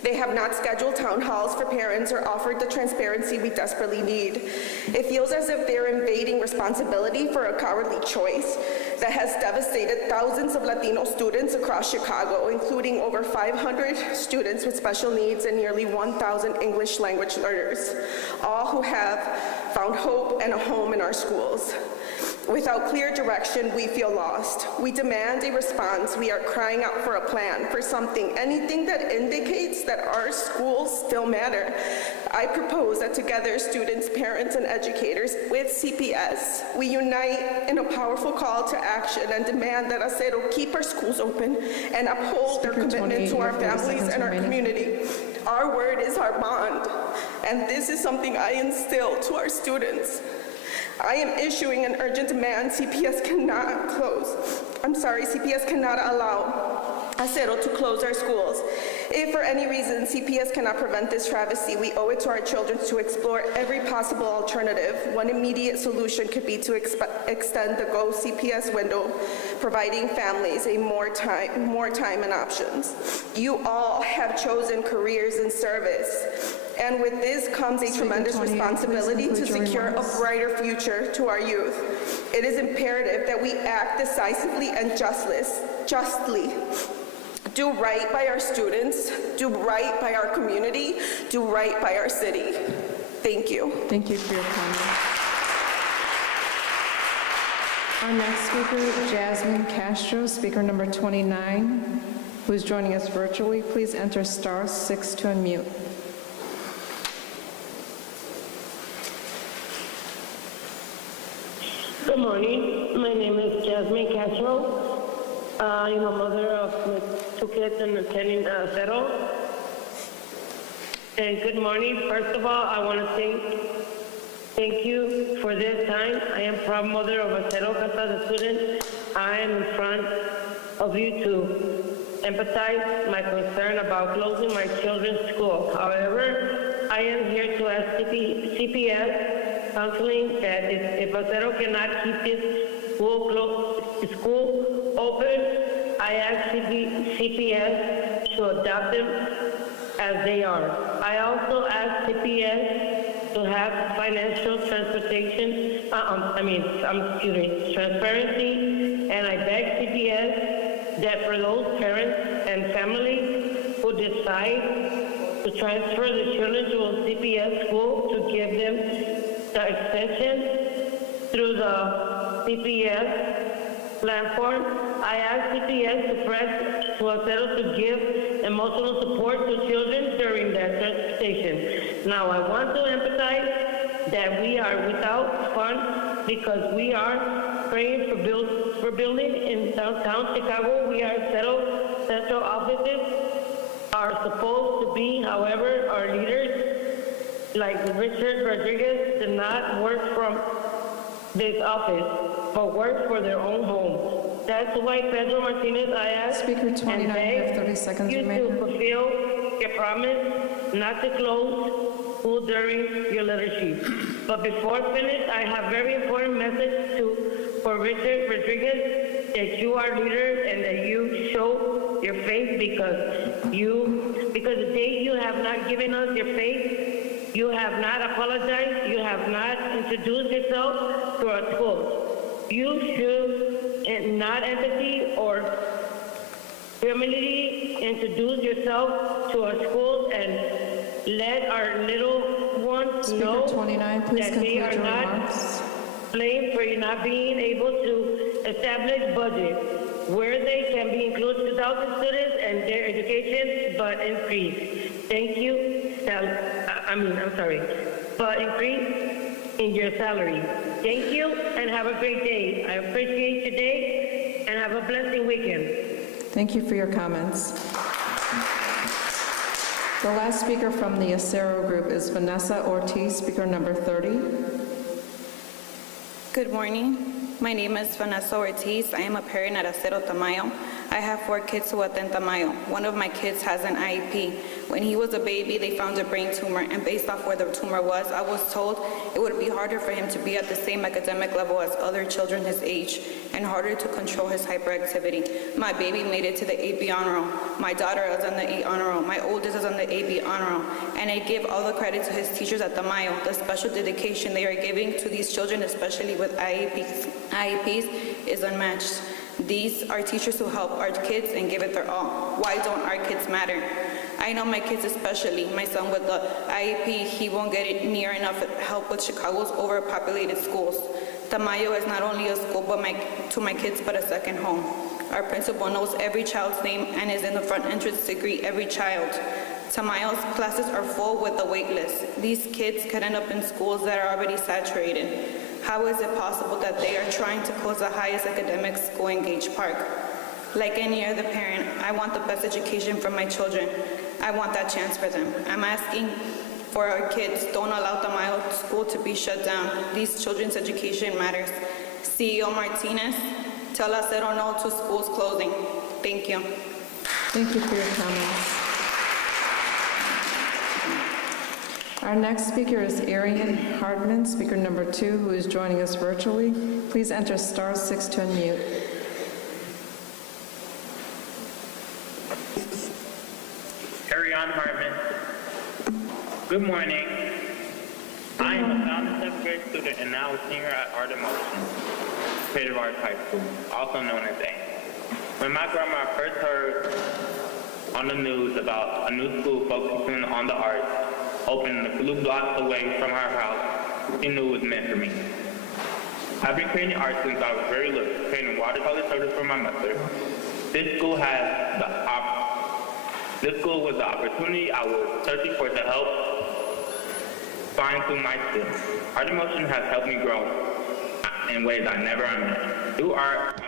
They have not scheduled town halls for parents or offered the transparency we desperately need. It feels as if they're invading responsibility for a cowardly choice that has devastated thousands of Latino students across Chicago, including over 500 students with special needs and nearly 1,000 English language learners, all who have found hope and a home in our schools. Without clear direction, we feel lost. We demand a response. We are crying out for a plan, for something, anything that indicates that our schools still matter. I propose that together, students, parents, and educators with CPS, we unite in a powerful call to action and demand that Acero keep our schools open and uphold their commitment to our families and our community. Our word is our bond, and this is something I instill to our students. I am issuing an urgent demand. CPS cannot allow Acero to close our schools. If for any reason CPS cannot prevent this travesty, we owe it to our children to explore every possible alternative. One immediate solution could be to extend the Go CPS window, providing families more time and options. You all have chosen careers in service, and with this comes a tremendous responsibility to secure a brighter future to our youth. It is imperative that we act decisively and justly. Do right by our students, do right by our community, do right by our city. Thank you. Thank you for your comment. Our next speaker, Jasmine Castro, speaker number 29, who is joining us virtually. Please enter *6 to unmute. Good morning. My name is Jasmine Castro. I'm a mother of 2 kids and attending Acero. And good morning. First of all, I want to thank Thank you for this time. I am proud mother of Acero Casas student. I am in front of you to empathize my concern about closing my children's school. However, I am here to ask CPS counseling that if Acero cannot keep this school open, I ask CPS to adopt them as they are. I also ask CPS to have financial transparency, and I beg CPS that for those parents and families who decide to transfer the children to a CPS school, to give them the extension through the CPS platform. I ask CPS to press to Acero to give emotional support to children during that transportation. Now, I want to emphasize that we are without funds because we are praying for building in downtown Chicago. We are central offices are supposed to be, however, our leaders, like Richard Rodriguez, did not work from this office, but work for their own homes. That's why Pedro Martinez, I ask Speaker 29, and beg you have 30 seconds you remaining. to fulfill your promise not to close school during your leadership. But before finish, I have very important message for Richard Rodriguez, that you are leader and that you show your faith because the day you have not given us your faith, you have not apologized, you have not introduced yourself to our schools. You should, and not empathy or humility, introduce yourself to our schools and let our little ones Speaker know 29, please that they conclude are your not remarks. blamed for not being able to establish budgets where they can be include 2,000 students and their education, but increase. Thank you. But increase in your salary. Thank you and have a great day. I appreciate your day and have a blessed weekend. Thank you for your comments. The last speaker from the Acero group is Vanessa Ortiz, speaker number 30. Good morning. My name is Vanessa Ortiz. I am a parent at Acero Tamayo. I have 4 kids who attend Tamayo. One of my kids has an IEP. When he was a baby, they found a brain tumor, and based off where the tumor was, I was told it would be harder for him to be at the same academic level as other children his age, and harder to control his hyperactivity. My baby made it to the AB honor roll. My daughter is on the A honor roll. My oldest is on the AB honor roll. And I give all the credit to his teachers at Tamayo. The special dedication they are giving to these children, especially with IEPs, is unmatched. These are teachers who help our kids and give it their all. Why don't our kids matter? I know my kids, especially my son with the IEP, he won't get near enough help with Chicago's overpopulated schools. Tamayo is not only a school to my kids, but a second home. Our principal knows every child's name and is in the front entrance to greet every child. Tamayo's classes are full with the wait list. These kids could end up in schools that are already saturated. How is it possible that they are trying to close the highest academic school in Gage Park? Like any other parent, I want the best education for my children. I want that chance for them. I'm asking for our kids. Don't allow Tamayo School to be shut down. These children's education matters. CEO Martinez, tell Acero no to schools closing. Thank you. Thank you for your comments. Our next speaker is Arian Hardman, speaker number 2, who is joining us virtually. Please enter *6 to unmute. Arian Hardman. Good morning. I am a founding 7th grade student and now a senior at Art and Motion, Creative Arts High School, also known as A. When my grandma first heard on the news about a new school focusing on the arts, opening a few blocks away from our house, she knew it was meant for me. I've been creating art since I was very little, creating watercolor subjects for my mother. This school was the opportunity I was searching for to help find through my skills. Art in Motion has helped me grow in ways I never imagined. Through art,